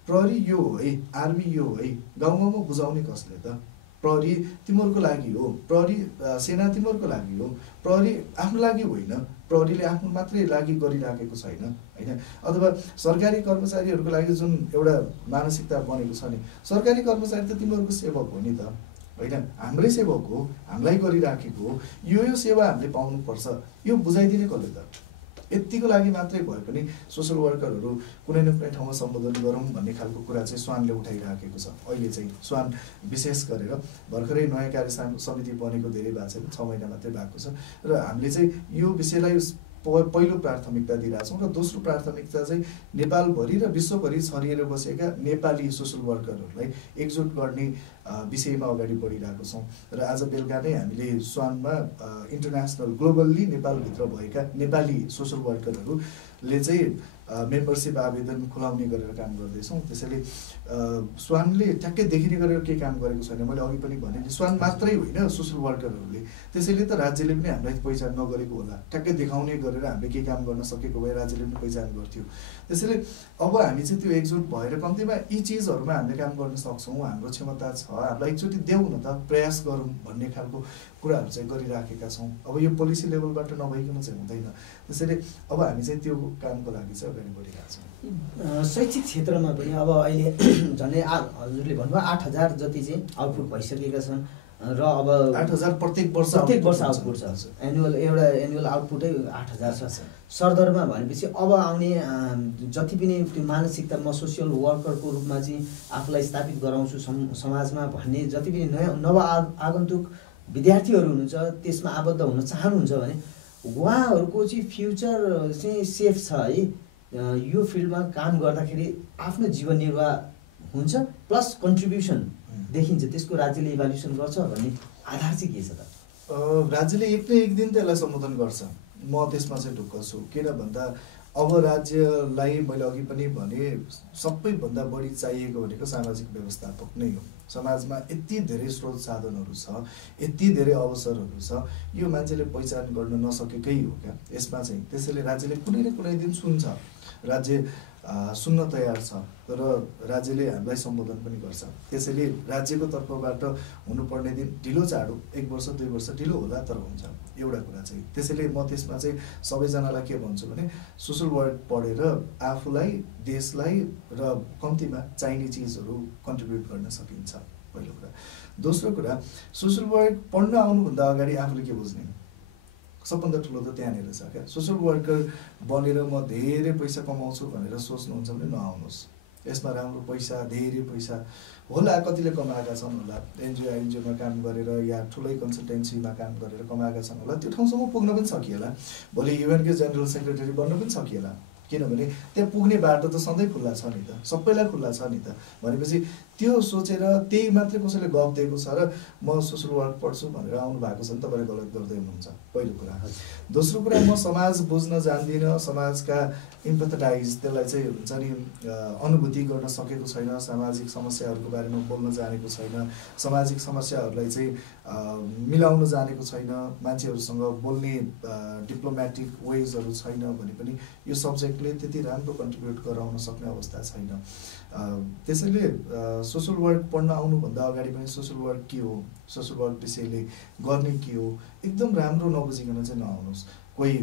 प्रहरी यो हो है, आर्मी यो हो है, गाउँ गाउँमा बुझाउने कसले त? प्रहरी तिमीहरूको लागि हो, प्रहरी सेना तिमीहरूको लागि हो, प्रहरी आफ्नो लागि होइन, प्रहरीले आफ्नो मात्रै लागि गरिराखेको छैन होइन। अथवा सरकारी कर्मचारीहरूको लागि जुन एउटा मानसिकता बनेको छ नि, सरकारी कर्मचारी त तिमीहरूको सेवक हो नि त होइन, हाम्रै सेवक हो, हामीलाई गरिराखेको हो, यो सेवा हामीले पाउनुपर्छ, यो बुझाइदिने कसले त? यतिको लागि मात्रै भए पनि सोसल वर्करहरू कुनै न कुनै ठाउँमा सम्बोधन गरौँ भन्ने खालको कुरा चाहिँ स्वानले उठाइराखेको छ। अहिले चाहिँ स्वान विशेष गरेर भर्खरै नयाँ कार्य समिति बनेको धेरै भएको छैन, 6 महिना मात्रै भएको छ र हामीले चाहिँ यो विषयलाई पहिलो प्राथमिकता दिइरहेछौँ र दोस्रो प्राथमिकता चाहिँ नेपालभरि र विश्वभरि छरिएर बसेका नेपाली सोसल वर्करहरूलाई एकजुट गर्ने विषयमा अगाडि बढिरहेको छौँ। र आज बेलुका नै हामीले स्वानमा इन्टरनेसनल ग्लोबल्ली नेपालभित्र भएका नेपाली सोसल वर्करहरूले चाहिँ मेम्बरसिप आवेदन खुलाउने गरेर काम गर्दैछौँ। त्यसैले स्वानले ठ्याक्कै देखिने गरेर केही काम गरेको छैन। मैले अघि पनि भने नि स्वान मात्रै होइन सोसल वर्करहरूले, त्यसैले त राज्यले पनि हामीलाई पहिचान नगरेको होला। ठ्याक्कै देखाउने गरेर हामीले केही काम गर्न सकेको भए राज्यले पनि पहिचान गर्थ्यो। त्यसैले अब हामी चाहिँ त्यो एकजुट भएर कम्तीमा यी चिजहरूमा हामीले काम गर्न सक्छौँ, हाम्रो क्षमता छ, हामीलाई एकचोटि देऊ न त, प्रयास गरौँ भन्ने खालको कुराहरू चाहिँ गरिराखेका छौँ। अब यो पोलिसी लेभलबाट नभइकन चाहिँ हुँदैन। त्यसैले अब हामी चाहिँ त्यो कामको लागि चाहिँ अगाडि बढिरहेको छौँ। शैक्षिक क्षेत्रमा पनि अब अहिले झन्डै हजुरले भन्नुभयो 8000 जति चाहिँ आउटपुट भइसकेका छन् र अब 8000 प्रत्येक वर्ष आउटपुट छ। एनुअल आउटपुटै 8000 छ। सरदरमा भनेपछि अब आउने जति पनि त्यो मानसिकता म सोसियल वर्करको रूपमा चाहिँ आफूलाई स्थापित गराउँछु समाजमा भन्ने जति पनि नव आगन्तुक विद्यार्थीहरू हुनुहुन्छ, त्यसमा आबद्ध हुन चाहनुहुन्छ भने उहाँहरूको चाहिँ फ्युचर चाहिँ सेफ छ है, यो फिल्डमा काम गर्दाखेरि आफ्नो जीवन निर्वाह हुन्छ प्लस कन्ट्रिब्युसन देखिन्छ, त्यसको राज्यले इभ्यालुएसन गर्छ भन्ने आधार चाहिँ के छ त? राज्यले एक न एक दिन त यसलाई सम्बोधन गर्छ, म त्यसमा चाहिँ ढुक्क छु। किन भन्दा अब राज्यलाई मैले अघि पनि भने सबैभन्दा बढी चाहिएको भनेको सामाजिक व्यवस्थापक नै हो। समाजमा यति धेरै स्रोत साधनहरू छ, यति धेरै अवसरहरू छ, यो मान्छेले पहिचान गर्न नसकेकै हो क्या यसमा चाहिँ। त्यसैले राज्यले कुनै न कुनै दिन सुन्छ, राज्य सुन्न तयार छ र राज्यले हामीलाई सम्बोधन पनि गर्छ। त्यसैले राज्यको तर्फबाट हुनुपर्ने दिन ढिलो चाँडो 1 वर्ष 2 वर्ष ढिलो होला तर हुन्छ, एउटा कुरा चाहिँ। त्यसैले म त्यसमा चाहिँ सबैजनालाई के भन्छु भने सोसल वर्क पढेर आफूलाई, देशलाई र कम्तीमा चाहिने चिजहरू कन्ट्रिब्युट गर्न सकिन्छ, पहिलो कुरा। दोस्रो कुरा, सोसल वर्क पढ्न आउनुभन्दा अगाडि आफूले के बुझ्ने, सबभन्दा ठुलो त त्यहाँनिर छ क्या। सोसल वर्कर बनेर म धेरै पैसा कमाउँछु भनेर सोच्नुहुन्छ भने नआउनुहोस् यसमा राम्रो पैसा, धेरै पैसा होला, कतिले कमाएका छन् होला, एनजिओमा काम गरेर या ठुलै कन्सल्टेन्सीमा काम गरेर कमाएका छन् होला, त्यो ठाउँसम्म पुग्न पनि सकिएला, भोलि युएनकै जेनरल सेक्रेटरी बन्न पनि सकिएला, किनभने त्यहाँ पुग्ने बाटो त सधैँ खुल्ला छ नि त, सबैलाई खुल्ला छ नि त। भनेपछि त्यो सोचेर त्यही मात्रै कसैले गफ दिएको छ र म सोसल वर्क पढ्छु भनेर आउनु भएको छ भने तपाईँले गलत गर्दै हुनुहुन्छ, पहिलो कुरा। दोस्रो कुरा, म समाज बुझ्न जान्दिनँ, समाजका इम्पथटाइज, त्यसलाई चाहिँ हुन्छ नि अनुभूति गर्न सकेको छैन, सामाजिक समस्याहरूको बारेमा बोल्न जानेको छैन, सामाजिक समस्याहरूलाई चाहिँ मिलाउन जानेको छैन, मान्छेहरूसँग बोल्ने डिप्लोमेटिक वेजहरू छैन भने पनि यो सब्जेक्टले त्यति राम्रो कन्ट्रिब्युट गराउन सक्ने अवस्था छैन। त्यसैले सोसल वर्क पढ्न आउनुभन्दा अगाडि पनि सोसल वर्क के हो, सोसल वर्क विषयले गर्ने के हो, एकदम राम्रो नबुझिकन चाहिँ नआउनुहोस्। कोही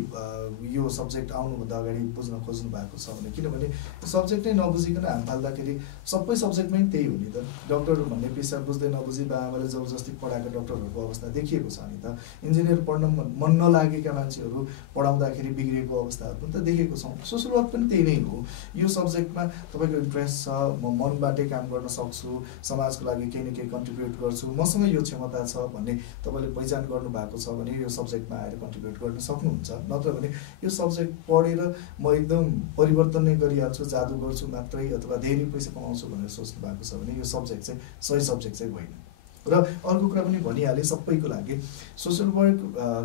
यो सब्जेक्ट आउनुभन्दा अगाडि बुझ्न खोज्नु भएको छ भने, किनभने सब्जेक्ट नै नबुझिकन हाम फाल्दाखेरि सबै सब्जेक्टमै त्यही हो नि त। डक्टर भन्ने पेसा बुझ्दै नबुझी बाबाले जबरजस्ती पढाएको डक्टरहरूको अवस्था देखिएको छ नि त। इन्जिनियर पढ्न मन नलागेका मान्छेहरू पढाउँदाखेरि बिग्रिएको अवस्थाहरू पनि त देखेको छौँ। सोसल वर्क पनि त्यही नै हो। यो सब्जेक्टमा तपाईँको इन्ट्रेस्ट छ, म मनबाटै काम गर्न सक्छु, समाजको लागि केही न केही कन्ट्रिब्युट गर्छु, मसँग यो क्षमता छ भन्ने तपाईँले पहिचान गर्नुभएको छ भने यो सब्जेक्टमा आएर कन्ट्रिब्युट गर्न सक्नुहुन्छ। नत्र भने यो सब्जेक्ट पढेर म एकदम परिवर्तन नै गरिहाल्छु, जादु गर्छु मात्रै अथवा धेरै पैसा कमाउँछु भनेर सोच्नु भएको छ भने यो सब्जेक्ट चाहिँ सही सब्जेक्ट चाहिँ होइन। र अर्को कुरा पनि भनिहालेँ सबैको लागि, सोसल वर्क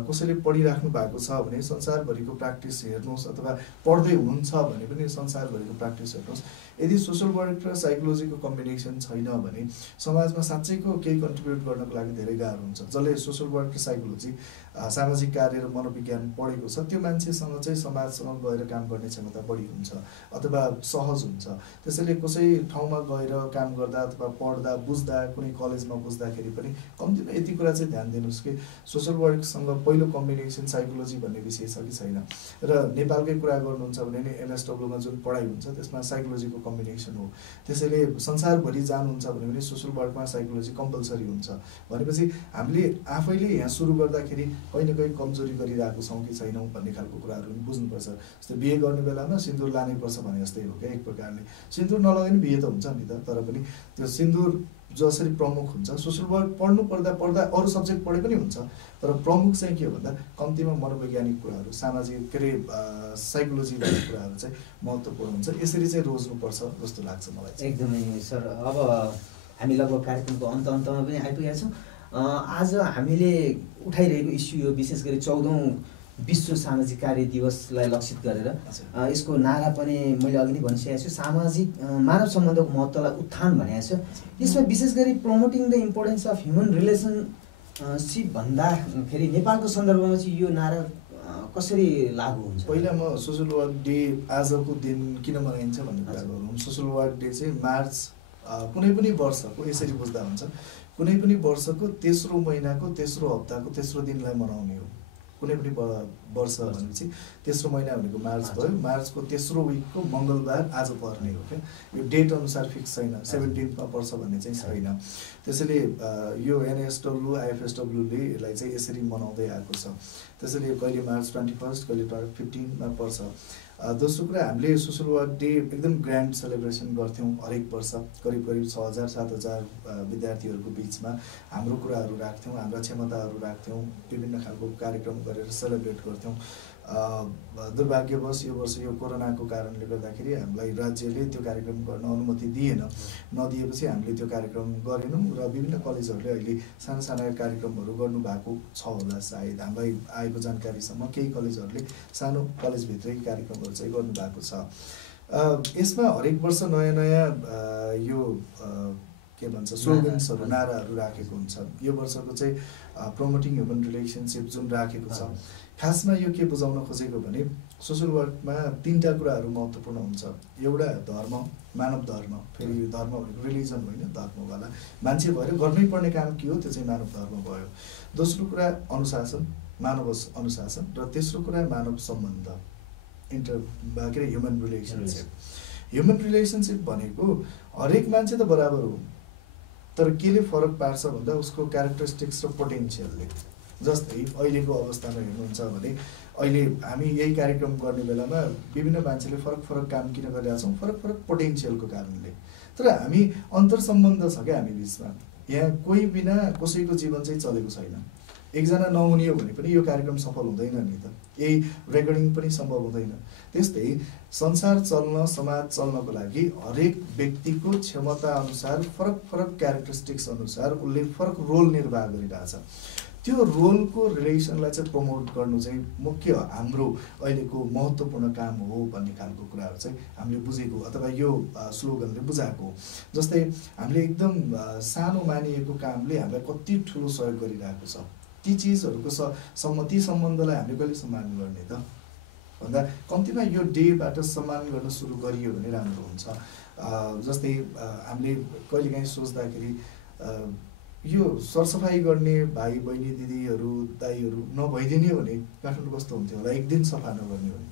कसैले पढिराख्नु भएको छ भने संसारभरिको प्र्याक्टिस हेर्नुहोस्, अथवा पढ्दै हुनुहुन्छ भने पनि संसारभरिको प्र्याक्टिस हेर्नुहोस्। यदि सोसल वर्क र साइकोलोजीको कम्बिनेसन छैन भने समाजमा साँच्चैको केही कन्ट्रिब्युट गर्नको लागि धेरै गाह्रो हुन्छ। जसले सोसल वर्क र साइकोलोजी सामाजिक कार्य र मनोविज्ञान पढेको छ त्यो मान्छेसँग चाहिँ समाजसँग गएर काम गर्ने क्षमता बढी हुन्छ अथवा सहज हुन्छ। त्यसैले कसै ठाउँमा गएर काम गर्दा अथवा पढ्दा बुझ्दा, कुनै कलेजमा बुझ्दाखेरि पनि कम्तीमा यति कुरा चाहिँ ध्यान दिनुहोस् कि सोसल वर्कसँग पहिलो कम्बिनेसन साइकोलोजी भन्ने विषय छ कि छैन। र नेपालकै कुरा गर्नुहुन्छ भने नि एमएसडब्ल्यूमा जुन पढाइ हुन्छ त्यसमा साइकोलोजीको कम्बिनेसन हो। त्यसैले संसारभरि जानुहुन्छ भने पनि सोसल वर्कमा साइकोलोजी कम्पलसरी हुन्छ। भनेपछि हामीले आफैले यहाँ सुरु गर्दाखेरि कहीँ न कहीँ कमजोरी गरिरहेको छौँ कि छैनौँ भन्ने खालको कुराहरू पनि बुझ्नुपर्छ। जस्तै बिहे गर्ने बेलामा सिन्दुर लानै पर्छ भने जस्तै हो क्या, एक प्रकारले सिन्दुर नलगाए पनि बिहे त हुन्छ नि त। तर पनि त्यो सिन्दुर जसरी प्रमुख हुन्छ, सोसल वर्क पढ्नु पर्दा अरू सब्जेक्ट पढे पनि हुन्छ, तर प्रमुख चाहिँ के हो भन्दा कम्तीमा मनोवैज्ञानिक कुराहरू, सामाजिक के अरे साइकोलोजी भन्ने कुराहरू चाहिँ महत्त्वपूर्ण हुन्छ। यसरी चाहिँ रोज्नुपर्छ जस्तो लाग्छ मलाई चाहिँ। एकदमै सर, अब हामी लगभग कार्यक्रमको अन्तमा पनि आइपुगेका छौँ। आज हामीले उठाइरहेको इस्यु यो विशेष गरी 14औं विश्व सामाजिक कार्य दिवसलाई लक्षित गरेर यसको नारा पनि मैले अघि नै भनिसकेको छु, सामाजिक मानव सम्बन्धको महत्त्वलाई उत्थान भनेको छु। यसमा विशेष गरी promoting the importance of human relationship भन्दाखेरि नेपालको सन्दर्भमा चाहिँ यो नारा कसरी लागू हुन्छ? पहिला म सोसल वर्क डे आजको दिन किन मनाइन्छ भन्ने कुरा गरौँ। सोसल वर्क डे चाहिँ मार्च कुनै पनि वर्षको, यसरी बुझ्दा हुन्छ, कुनै पनि वर्षको तेस्रो महिनाको तेस्रो हप्ताको तेस्रो दिनलाई मनाउने हो। कुनै पनि वर्ष भनेपछि तेस्रो महिना भनेको मार्च भयो, मार्चको तेस्रो विकको मङ्गलबार आज पर्ने हो क्या। यो डेट अनुसार फिक्स छैन, 17मा पर्छ भन्ने चाहिँ छैन। त्यसैले यो एनएसडब्ल्यू आइएफएसडब्ल्यूले यसलाई चाहिँ यसरी मनाउँदै आएको छ। त्यसैले कहिले मार्च 21, कहिले 15मा पर्छ। दोस्रो कुरा, हामीले सोसल वर्क डे एकदम ग्रान्ड सेलिब्रेसन गर्थ्यौँ हरेक वर्ष। करिब 6000-7000 विद्यार्थीहरूको बिचमा हाम्रो कुराहरू राख्थ्यौँ, हाम्रा क्षमताहरू राख्थ्यौँ, विभिन्न खालको कार्यक्रम गरेर सेलिब्रेट गर्थ्यौँ। दुर्भाग्यवश यो वर्ष यो कोरोनाको कारणले गर्दाखेरि हामीलाई राज्यले त्यो कार्यक्रम गर्न अनुमति दिएन। नदिएपछि हामीले त्यो कार्यक्रम गरेनौँ र विभिन्न कलेजहरूले अहिले साना साना कार्यक्रमहरू गर्नुभएको छ होला सायद। हामीलाई आएको जानकारीसम्म केही कलेजहरूले सानो कलेजभित्रै कार्यक्रमहरू चाहिँ गर्नुभएको छ। यसमा हरेक वर्ष नयाँ नयाँ यो के भन्छ स्लोगन्सहरू, नाराहरू राखेको हुन्छ। यो वर्षको चाहिँ प्रमोटिङ ह्युमन रिलेसनसिप जुन राखेको छ, खासमा यो के बुझाउन खोजेको भने सोसल वर्कमा 3टा कुराहरू महत्त्वपूर्ण हुन्छ। एउटा धर्म, मानव धर्म, फेरि धर्म भनेको रिलिजन होइन, धर्मवाला मान्छे भएर गर्नै पर्ने काम के हो त्यो चाहिँ मानव धर्म भयो। दोस्रो कुरा अनुशासन, मानव अनुशासन, र तेस्रो कुरा मानव सम्बन्ध, के अरे ह्युमन रिलेसनसिप। ह्युमन रिलेसनसिप भनेको हरेक मान्छे त बराबर हो, तर केले फरक पार्छ भन्दा उसको क्यारेक्टरिस्टिक्स र पोटेन्सियलले। जस्तै अहिलेको अवस्थामा हेर्नुहुन्छ भने अहिले हामी यही कार्यक्रम गर्ने बेलामा विभिन्न मान्छेले फरक फरक काम किन गरिरहेका छौँ, फरक फरक पोटेन्सियलको कारणले। तर हामी अन्तर्सम्बन्ध छ क्या हामी बिचमा। यहाँ कोही बिना कसैको जीवन चाहिँ चलेको छैन। एकजना नहुने हो भने पनि यो कार्यक्रम सफल हुँदैन नि त, यही रेकर्डिङ पनि सम्भव हुँदैन। त्यस्तै संसार चल्न, समाज चल्नको लागि हरेक व्यक्तिको क्षमता अनुसार फरक फरक क्यारेक्टरिस्टिक्स अनुसार उसले फरक रोल निर्वाह गरिरहेछ। त्यो रोलको रिलेसनलाई चाहिँ प्रमोट गर्नु चाहिँ मुख्य हाम्रो अहिलेको महत्त्वपूर्ण काम हो भन्ने खालको कुराहरू चाहिँ हामीले बुझेको अथवा यो स्लोगनले बुझाएको। जस्तै हामीले एकदम सानो मानिएको कामले हामीलाई कति ठुलो सहयोग गरिरहेको छ। ती चिजहरूको ती सम्बन्धलाई हामीले कहिले सम्मान गर्ने त भन्दा कम्तीमा यो डेबाट सम्मान गर्न सुरु गरियो भने राम्रो हुन्छ। जस्तै हामीले कहिलेकाहीँ सोच्दाखेरि यो सरसफाइ गर्ने भाइ बहिनी दिदीहरू दाईहरू नभइदिने भने काठमाडौँ कस्तो हुन्थ्यो होला, एक दिन सफा नगर्ने भने।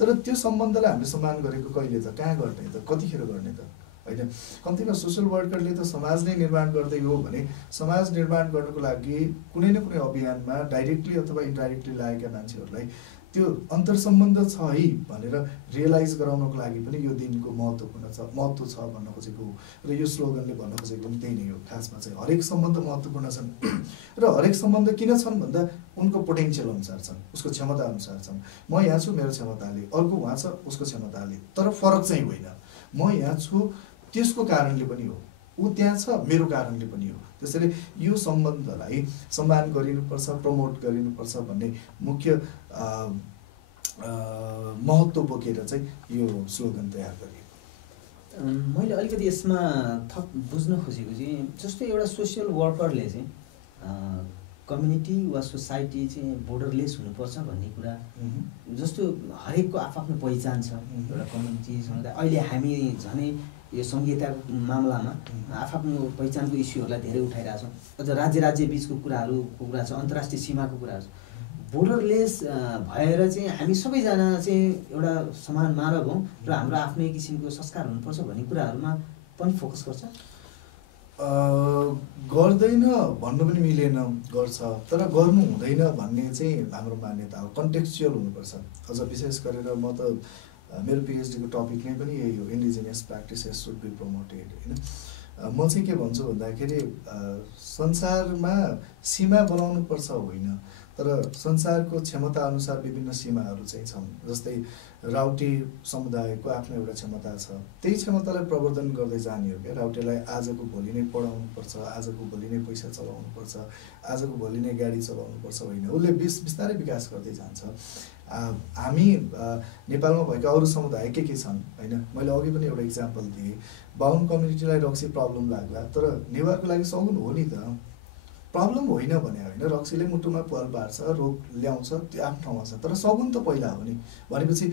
तर त्यो सम्बन्धलाई हामीले सम्मान गरेको कहिले त, कहाँ गर्ने त, कतिखेर गर्ने त होइन। कम्तीमा सोसल वर्करले त समाज नै निर्माण गर्दै हो भने समाज निर्माण गर्नको लागि कुनै न कुनै अभियानमा डाइरेक्टली अथवा इन्डाइरेक्टली लागेका मान्छेहरूलाई त्यो अन्तर्सम्बन्ध छ है भनेर रियलाइज गराउनको लागि पनि यो दिनको महत्त्व छ भन्न खोजेको हो। र यो स्लोगनले भन्न खोजेको पनि त्यही नै हो। खासमा चाहिँ हरेक सम्बन्ध महत्त्वपूर्ण छन् र हरेक सम्बन्ध किन छन् भन्दा उनको पोटेन्सियल अनुसार छन्, उसको क्षमता अनुसार छन्। म यहाँ छु मेरो क्षमताले, अर्को उहाँ छ उसको क्षमताले, तर फरक चाहिँ होइन। म यहाँ छु त्यसको कारणले पनि हो, ऊ त्यहाँ छ मेरो कारणले पनि हो। त्यसैले यो सम्बन्धलाई सम्मान गरिनुपर्छ, प्रमोट गरिनुपर्छ भन्ने मुख्य महत्त्व बोकेर चाहिँ यो स्लोगन तयार गरियो। मैले अलिकति यसमा थप बुझ्न खोजेको चाहिँ जस्तै एउटा सोसियल वर्करले चाहिँ कम्युनिटी वा सोसाइटी चाहिँ बोर्डरलेस हुनुपर्छ भन्ने कुरा, जस्तो हरेकको आफ्नो पहिचान छ एउटा कम्युनिटी समुदाय। अहिले हामी झनै यो संहिताको मामलामा आफ्नो पहिचानको इस्युहरूलाई धेरै उठाइरहेछौँ। अझ राज्य बिचको कुराहरूको कुरा छ, अन्तर्राष्ट्रिय सीमाको कुराहरू छ। बोर्डरलेस भएर चाहिँ हामी सबैजना चाहिँ एउटा समान मानव हौँ र हाम्रो आफ्नै किसिमको संस्कार हुनुपर्छ भन्ने कुराहरूमा पनि फोकस गर्छ। गर्दैन भन्नु पनि मिलेन, गर्छ तर गर्नु हुँदैन भन्ने चाहिँ हाम्रो मान्यता हो। कन्टेक्चुअल हुनुपर्छ। अझ विशेष गरेर म त मेरो पिएचडीको टपिक नै पनि यही हो, indigenous practices should be promoted होइन। म चाहिँ के भन्छु भन्दाखेरि संसारमा सीमा बनाउनु पर्छ होइन, तर संसारको क्षमता अनुसार विभिन्न सीमाहरू चाहिँ छन्। जस्तै राउटे समुदायको आफ्नो एउटा क्षमता छ, त्यही क्षमतालाई प्रवर्धन गर्दै जाने हो क्या। राउटेलाई आजको भोलि नै पढाउनुपर्छ, आजको भोलि नै पैसा चलाउनुपर्छ, आजको भोलि नै गाडी चलाउनुपर्छ होइन, उसले बिस्तारै विकास गर्दै जान्छ। हामी नेपालमा भएका अरू समुदाय के छन् होइन। मैले अघि पनि एउटा इक्जाम्पल दिएँ, बाहुन कम्युनिटीलाई रक्सी प्रब्लम लाग्ला, तर नेवारको लागि सगुन हो नि त, प्रब्लम होइन भने होइन। रक्सीले मुटुमा पाल पार्छ, रोग ल्याउँछ, त्यो आफ्नो ठाउँमा छ, तर सगुन त पहिला हो नि। भनेपछि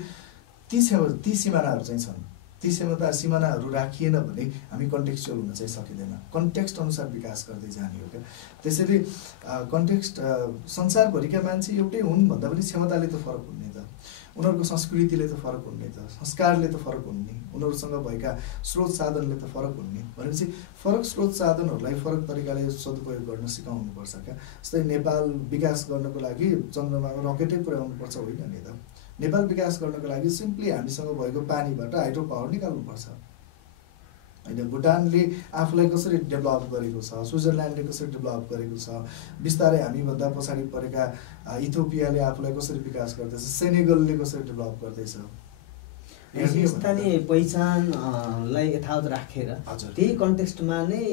ती सिमानाहरू चाहिँ छन्। ती सिमानाहरू राखिएन भने हामी कन्टेक्स्चुअल हुन चाहिँ सकिँदैन। कन्टेक्स्ट अनुसार विकास गर्दै जाने हो क्या। त्यसैले कन्टेक्स्ट संसारभरिका मान्छे एउटै हुन् भन्दा पनि क्षमताले त फरक हुने त, उनीहरूको संस्कृतिले त फरक हुने त, संस्कारले त फरक हुने, उनीहरूसँग भएका स्रोत साधनले त फरक हुने। भनेपछि फरक स्रोत साधनहरूलाई फरक तरिकाले सदुपयोग गर्न सिकाउनुपर्छ क्या। जस्तै नेपाल विकास गर्नको लागि चन्द्रमामा रकेटै पुर्याउनुपर्छ होइन नि त। नेपाल विकास गर्नको लागि सिम्पली हामीसँग भएको पानीबाट हाइड्रो पावर निकाल्नुपर्छ होइन। भुटानले आफूलाई कसरी डेभलप गरेको छ, स्विजरल्यान्डले कसरी डेभलप गरेको छ, बिस्तारै हामीभन्दा पछाडि परेका इथियोपियाले आफूलाई कसरी विकास गर्दैछ, सेनेगलले कसरी डेभलप गर्दैछ। स्थानीय पहिचानलाई यथावत राखेर त्यही कन्टेक्स्टमा नै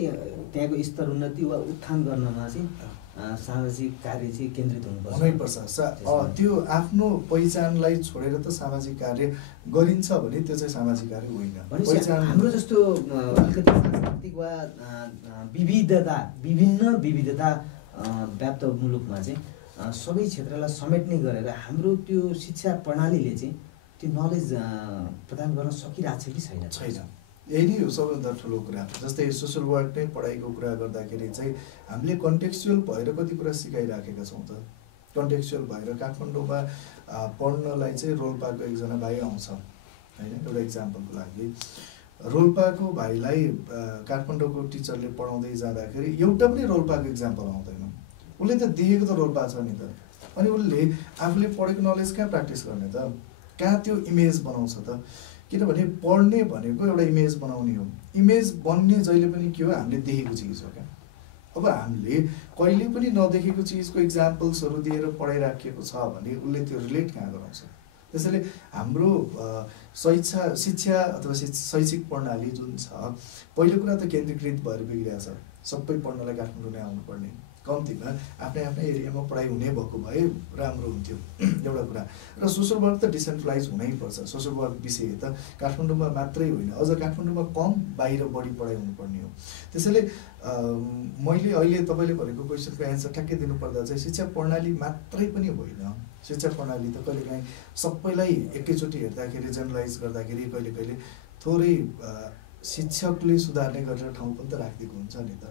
त्यहाँको स्तर उन्नति वा उत्थान गर्नमा चाहिँ सामाजिक कार्य चाहिँ केन्द्रित हुनुपर्छ। त्यो आफ्नो पहिचानलाई छोडेर त सामाजिक कार्य गरिन्छ भने त्यो चाहिँ सामाजिक कार्य होइन। हाम्रो जस्तो अलिकति सांस्कृतिक वा विविधता व्याप्त मुलुकमा चाहिँ सबै क्षेत्रलाई समेट्ने गरेर हाम्रो त्यो शिक्षा प्रणालीले चाहिँ त्यो नलेज प्रदान गर्न सकिरहेको छ कि छैन? यही नै हो सबैभन्दा ठुलो कुरा। जस्तै सोसल वर्क नै पढाइको कुरा गर्दाखेरि चाहिँ हामीले कन्टेक्स्चुअल भएर कति कुरा सिकाइराखेका छौँ त। कन्टेक्स्चुअल भएर काठमाडौँमा पढ्नलाई चाहिँ रोल्पाको एकजना भाइ आउँछ होइन। एउटा इक्जाम्पलको लागि रोल्पाको भाइलाई काठमाडौँको टिचरले पढाउँदै जाँदाखेरि एउटा पनि रोल्पाको इक्जाम्पल आउँदैन। उसले त देखेको त रोल्पा छ नि त, अनि उसले आफूले पढेको नलेज कहाँ प्र्याक्टिस गर्ने त, कहाँ त्यो इमेज बनाउँछ त? किनभने पढ्ने भनेको एउटा इमेज बनाउने हो। इमेज बन्ने जहिले पनि के हो, हामीले देखेको चिज हो क्या। अब हामीले कहिले पनि नदेखेको चिजको इक्जाम्पल्सहरू दिएर पढाइराखिएको छ भने उसले त्यो रिलेट कहाँ गराउँछ? त्यसैले हाम्रो शिक्षा अथवा शैक्षिक प्रणाली जुन छ, पहिलो कुरा त केन्द्रीकृत भएर बिग्रिएको छ। सबै पढ्नलाई काठमाडौँ नै आउनुपर्ने, कम्तीमा आफ्नै आफ्नै एरियामा पढाइ हुने भएको भए राम्रो हुन्थ्यो एउटा कुरा। र सोसल वर्क त डिसेन्ट्रलाइज हुनैपर्छ। सोसल वर्क विषय त काठमाडौँमा मात्रै होइन, अझ काठमाडौँमा कम, बाहिर बढी पढाइ हुनुपर्ने हो। त्यसैले मैले अहिले तपाईँले भनेको क्वेसनको एन्सर ठ्याक्कै दिनुपर्दा चाहिँ शिक्षा प्रणाली मात्रै पनि होइन। शिक्षा प्रणाली त कहिलेकाहीँ सबैलाई एकैचोटि हेर्दाखेरि, जेनरलाइज गर्दाखेरि कहिले कहिले थोरै शिक्षकले सुधार्ने गरेर ठाउँ पनि त राखिदिएको हुन्छ नि त।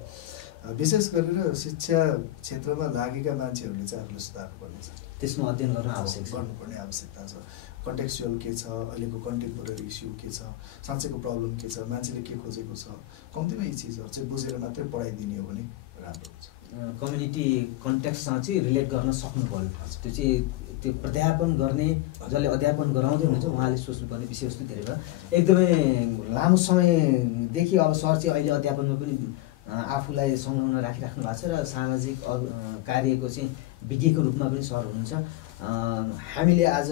विशेष गरेर शिक्षा क्षेत्रमा लागेका मान्छेहरूले चाहिँ आफूले सुधार्नुपर्ने छ, त्यसमा अध्ययन गर्नुपर्ने आवश्यकता छ। कन्टेक्चुअल के छ, अहिलेको कन्टेम्पोरेरी इस्यु के छ, साँच्चैको प्रब्लम के छ, मान्छेले के खोजेको छ, कम्तीमा यी चिजहरू चाहिँ बुझेर मात्रै पढाइदिने हो भने राम्रो हुन्छ। कम्युनिटी कन्टेक्स्टसँग चाहिँ रिलेट गर्न सक्नु पर्यो। त्यो चाहिँ त्यो प्राध्यापन गर्ने, जसले अध्यापन गराउँदै हुनुहुन्छ उहाँले सोच्नुपर्ने विषयवस्तु धेरै भयो। एकदमै लामो समयदेखि अब सर चाहिँ अहिले अध्यापनमा पनि आफूलाई संलग्न राखिराख्नु भएको छ र सामाजिक कार्यको चाहिँ विज्ञको रूपमा पनि सर हुनुहुन्छ। हामीले आज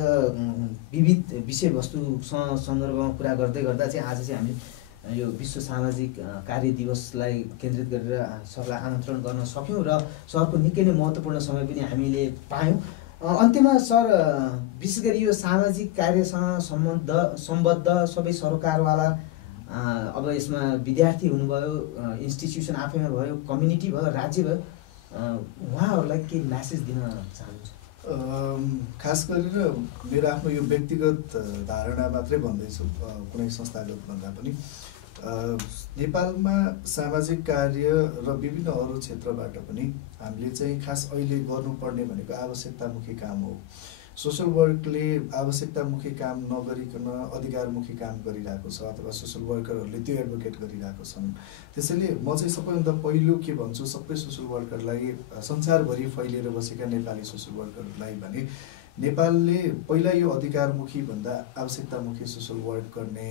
विविध विषयवस्तुसँग सन्दर्भमा कुरा गर्दै गर्दा चाहिँ आज चाहिँ हामी यो विश्व सामाजिक कार्य दिवसलाई केन्द्रित गरेर सरलाई आमन्त्रण गर्न सक्यौँ र सरको निकै नै महत्त्वपूर्ण समय पनि हामीले पायौँ। अन्त्यमा सर, विशेष गरी यो सामाजिक कार्यसँग सम्बद्ध सबै सरकारवाला, अब यसमा विद्यार्थी हुनुभयो, इन्स्टिट्युसन आफैमा भयो, कम्युनिटी भयो, राज्य भयो, उहाँहरूलाई के म्यासेज दिन चाहनुहुन्छ? खास गरेर मेरो आफ्नो यो व्यक्तिगत धारणा मात्रै भन्दैछु, कुनै संस्थागत भन्दा पनि नेपालमा सामाजिक कार्य र विभिन्न अरू क्षेत्रबाट पनि हामीले चाहिँ खास अहिले गर्नुपर्ने भनेको आवश्यकतामुखी काम हो। सोसल वर्कले आवश्यकतामुखी काम नगरिकन अधिकारमुखी काम गरिरहेको छ, अथवा सोसल वर्करहरूले त्यो एडभोकेट गरिरहेको छन्। त्यसैले म चाहिँ सबैभन्दा पहिलो के भन्छु, सबै सोसल वर्करलाई, संसारभरि फैलिएर बसेका नेपाली सोसल वर्करहरूलाई भने नेपालले पहिला यो अधिकारमुखी भन्दा आवश्यकतामुखी सोसल वर्क गर्ने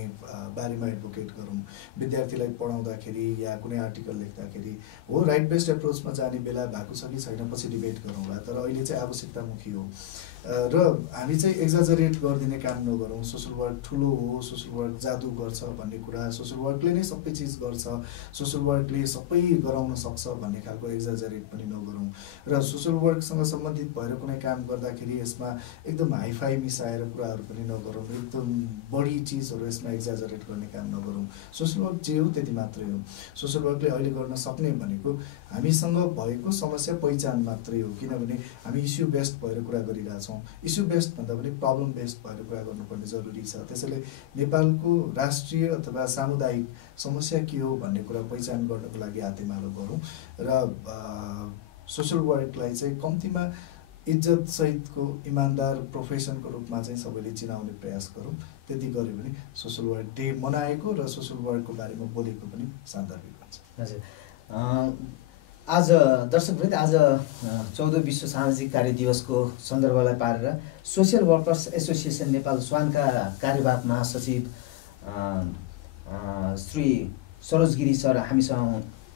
बारेमा एडभोकेट गरौँ। विद्यार्थीलाई पढाउँदाखेरि या कुनै आर्टिकल लेख्दाखेरि हो राइट बेस्ड एप्रोचमा जाने बेला भएको छ कि छैन पछि डिबेट गरौँला, तर अहिले चाहिँ आवश्यकतामुखी हो। र हामी चाहिँ एक्जाजरेट गरिदिने काम नगरौँ। सोसल वर्क ठुलो हो, सोसल वर्क जादु गर्छ भन्ने कुरा, सोसल वर्कले नै सबै चिज गर्छ, सोसल वर्कले सबै गराउन सक्छ भन्ने खालको एक्जाजरेट पनि नगरौँ। र सोसल वर्कसँग सम्बन्धित भएर कुनै काम गर्दाखेरि यसमा एकदम हाइफाई मिसाएर कुराहरू पनि नगरौँ, एकदम बढी चिजहरू यसमा एक्जाजरेट गर्ने काम नगरौँ। सोसल वर्क जे हो त्यति मात्रै हो। सोसल वर्कले अहिले गर्न सक्ने भनेको हामीसँग भएको समस्या पहिचान मात्रै हो, किनभने हामी इस्यु बेस्ड भएर कुरा गरिरहेछौँ। इस्यु बेस्ड भन्दा पनि प्रब्लम बेस्ड भएर कुरा गर्नुपर्ने जरुरी छ। त्यसैले नेपालको राष्ट्रिय अथवा सामुदायिक समस्या के हो भन्ने कुरा पहिचान गर्नको लागि हातेमालो गरौँ र सोसल वर्कलाई चाहिँ कम्तीमा इज्जत सहितको इमान्दार प्रोफेसनको रूपमा चाहिँ सबैले चिनाउने प्रयास गरौँ। त्यति गऱ्यो भने सोसल वर्क डे मनाएको र सोसल वर्कको बारेमा बोलेको पनि सान्दर्भिक हुन्छ। हजुर, आज दर्शकवृन्द, आज 14 विश्व सामाजिक कार्य दिवसको सन्दर्भलाई पारेर सोसियल वर्कर्स एसोसिएसन नेपाल स्वानका कार्यवाहक महासचिव श्री सरोज गिरी सर हामीसँग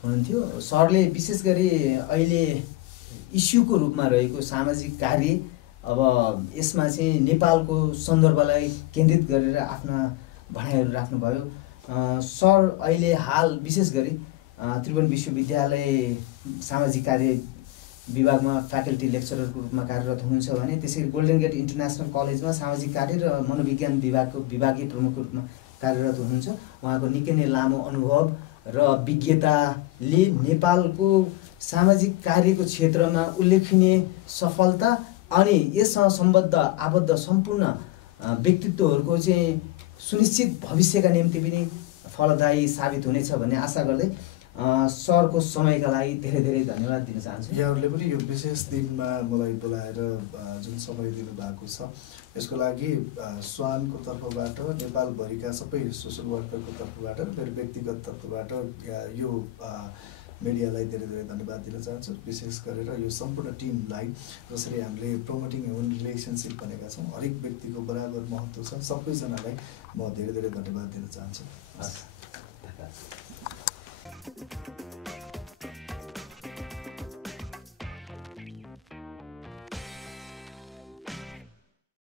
हुनुहुन्थ्यो। सरले विशेष गरी अहिले इस्युको रूपमा रहेको सामाजिक कार्य, अब यसमा चाहिँ नेपालको सन्दर्भलाई केन्द्रित गरेर आफ्ना भनाइहरू राख्नुभयो। सर अहिले हाल विशेष गरी त्रिभुवन विश्वविद्यालय सामाजिक कार्य विभागमा फ्याकल्टी लेक्चररको रूपमा कार्यरत हुनुहुन्छ भने त्यसै गोल्डन गेट इन्टरनेसनल कलेजमा सामाजिक कार्य र मनोविज्ञान विभागको विभागीय प्रमुखको रूपमा कार्यरत हुनुहुन्छ। उहाँको निकै नै लामो अनुभव र विज्ञताले नेपालको सामाजिक कार्यको क्षेत्रमा उल्लेखनीय सफलता अनि यससँग सम्बद्ध आबद्ध सम्पूर्ण व्यक्तित्वहरूको चाहिँ सुनिश्चित भविष्यका निम्ति पनि फलदायी साबित हुनेछ भन्ने आशा गर्दै सरको समयका लागि धेरै धेरै धन्यवाद दिन चाहन्छु। यहाँहरूले पनि यो विशेष दिनमा मलाई बोलाएर जुन समय दिनुभएको छ यसको लागि स्वानको तर्फबाट, नेपालभरिका सबै सोसल वर्करको तर्फबाट र मेरो व्यक्तिगत तर्फबाट यो मिडियालाई धेरै धेरै धन्यवाद दिन चाहन्छु। विशेष गरेर यो सम्पूर्ण टिमलाई जसरी हामीले प्रमोटिङ ह्युमन रिलेसनसिप भनेका छौँ, हरेक व्यक्तिको बराबर महत्त्व छ। सबैजनालाई म धेरै धेरै धन्यवाद दिन चाहन्छु। हस्, धन्यवाद।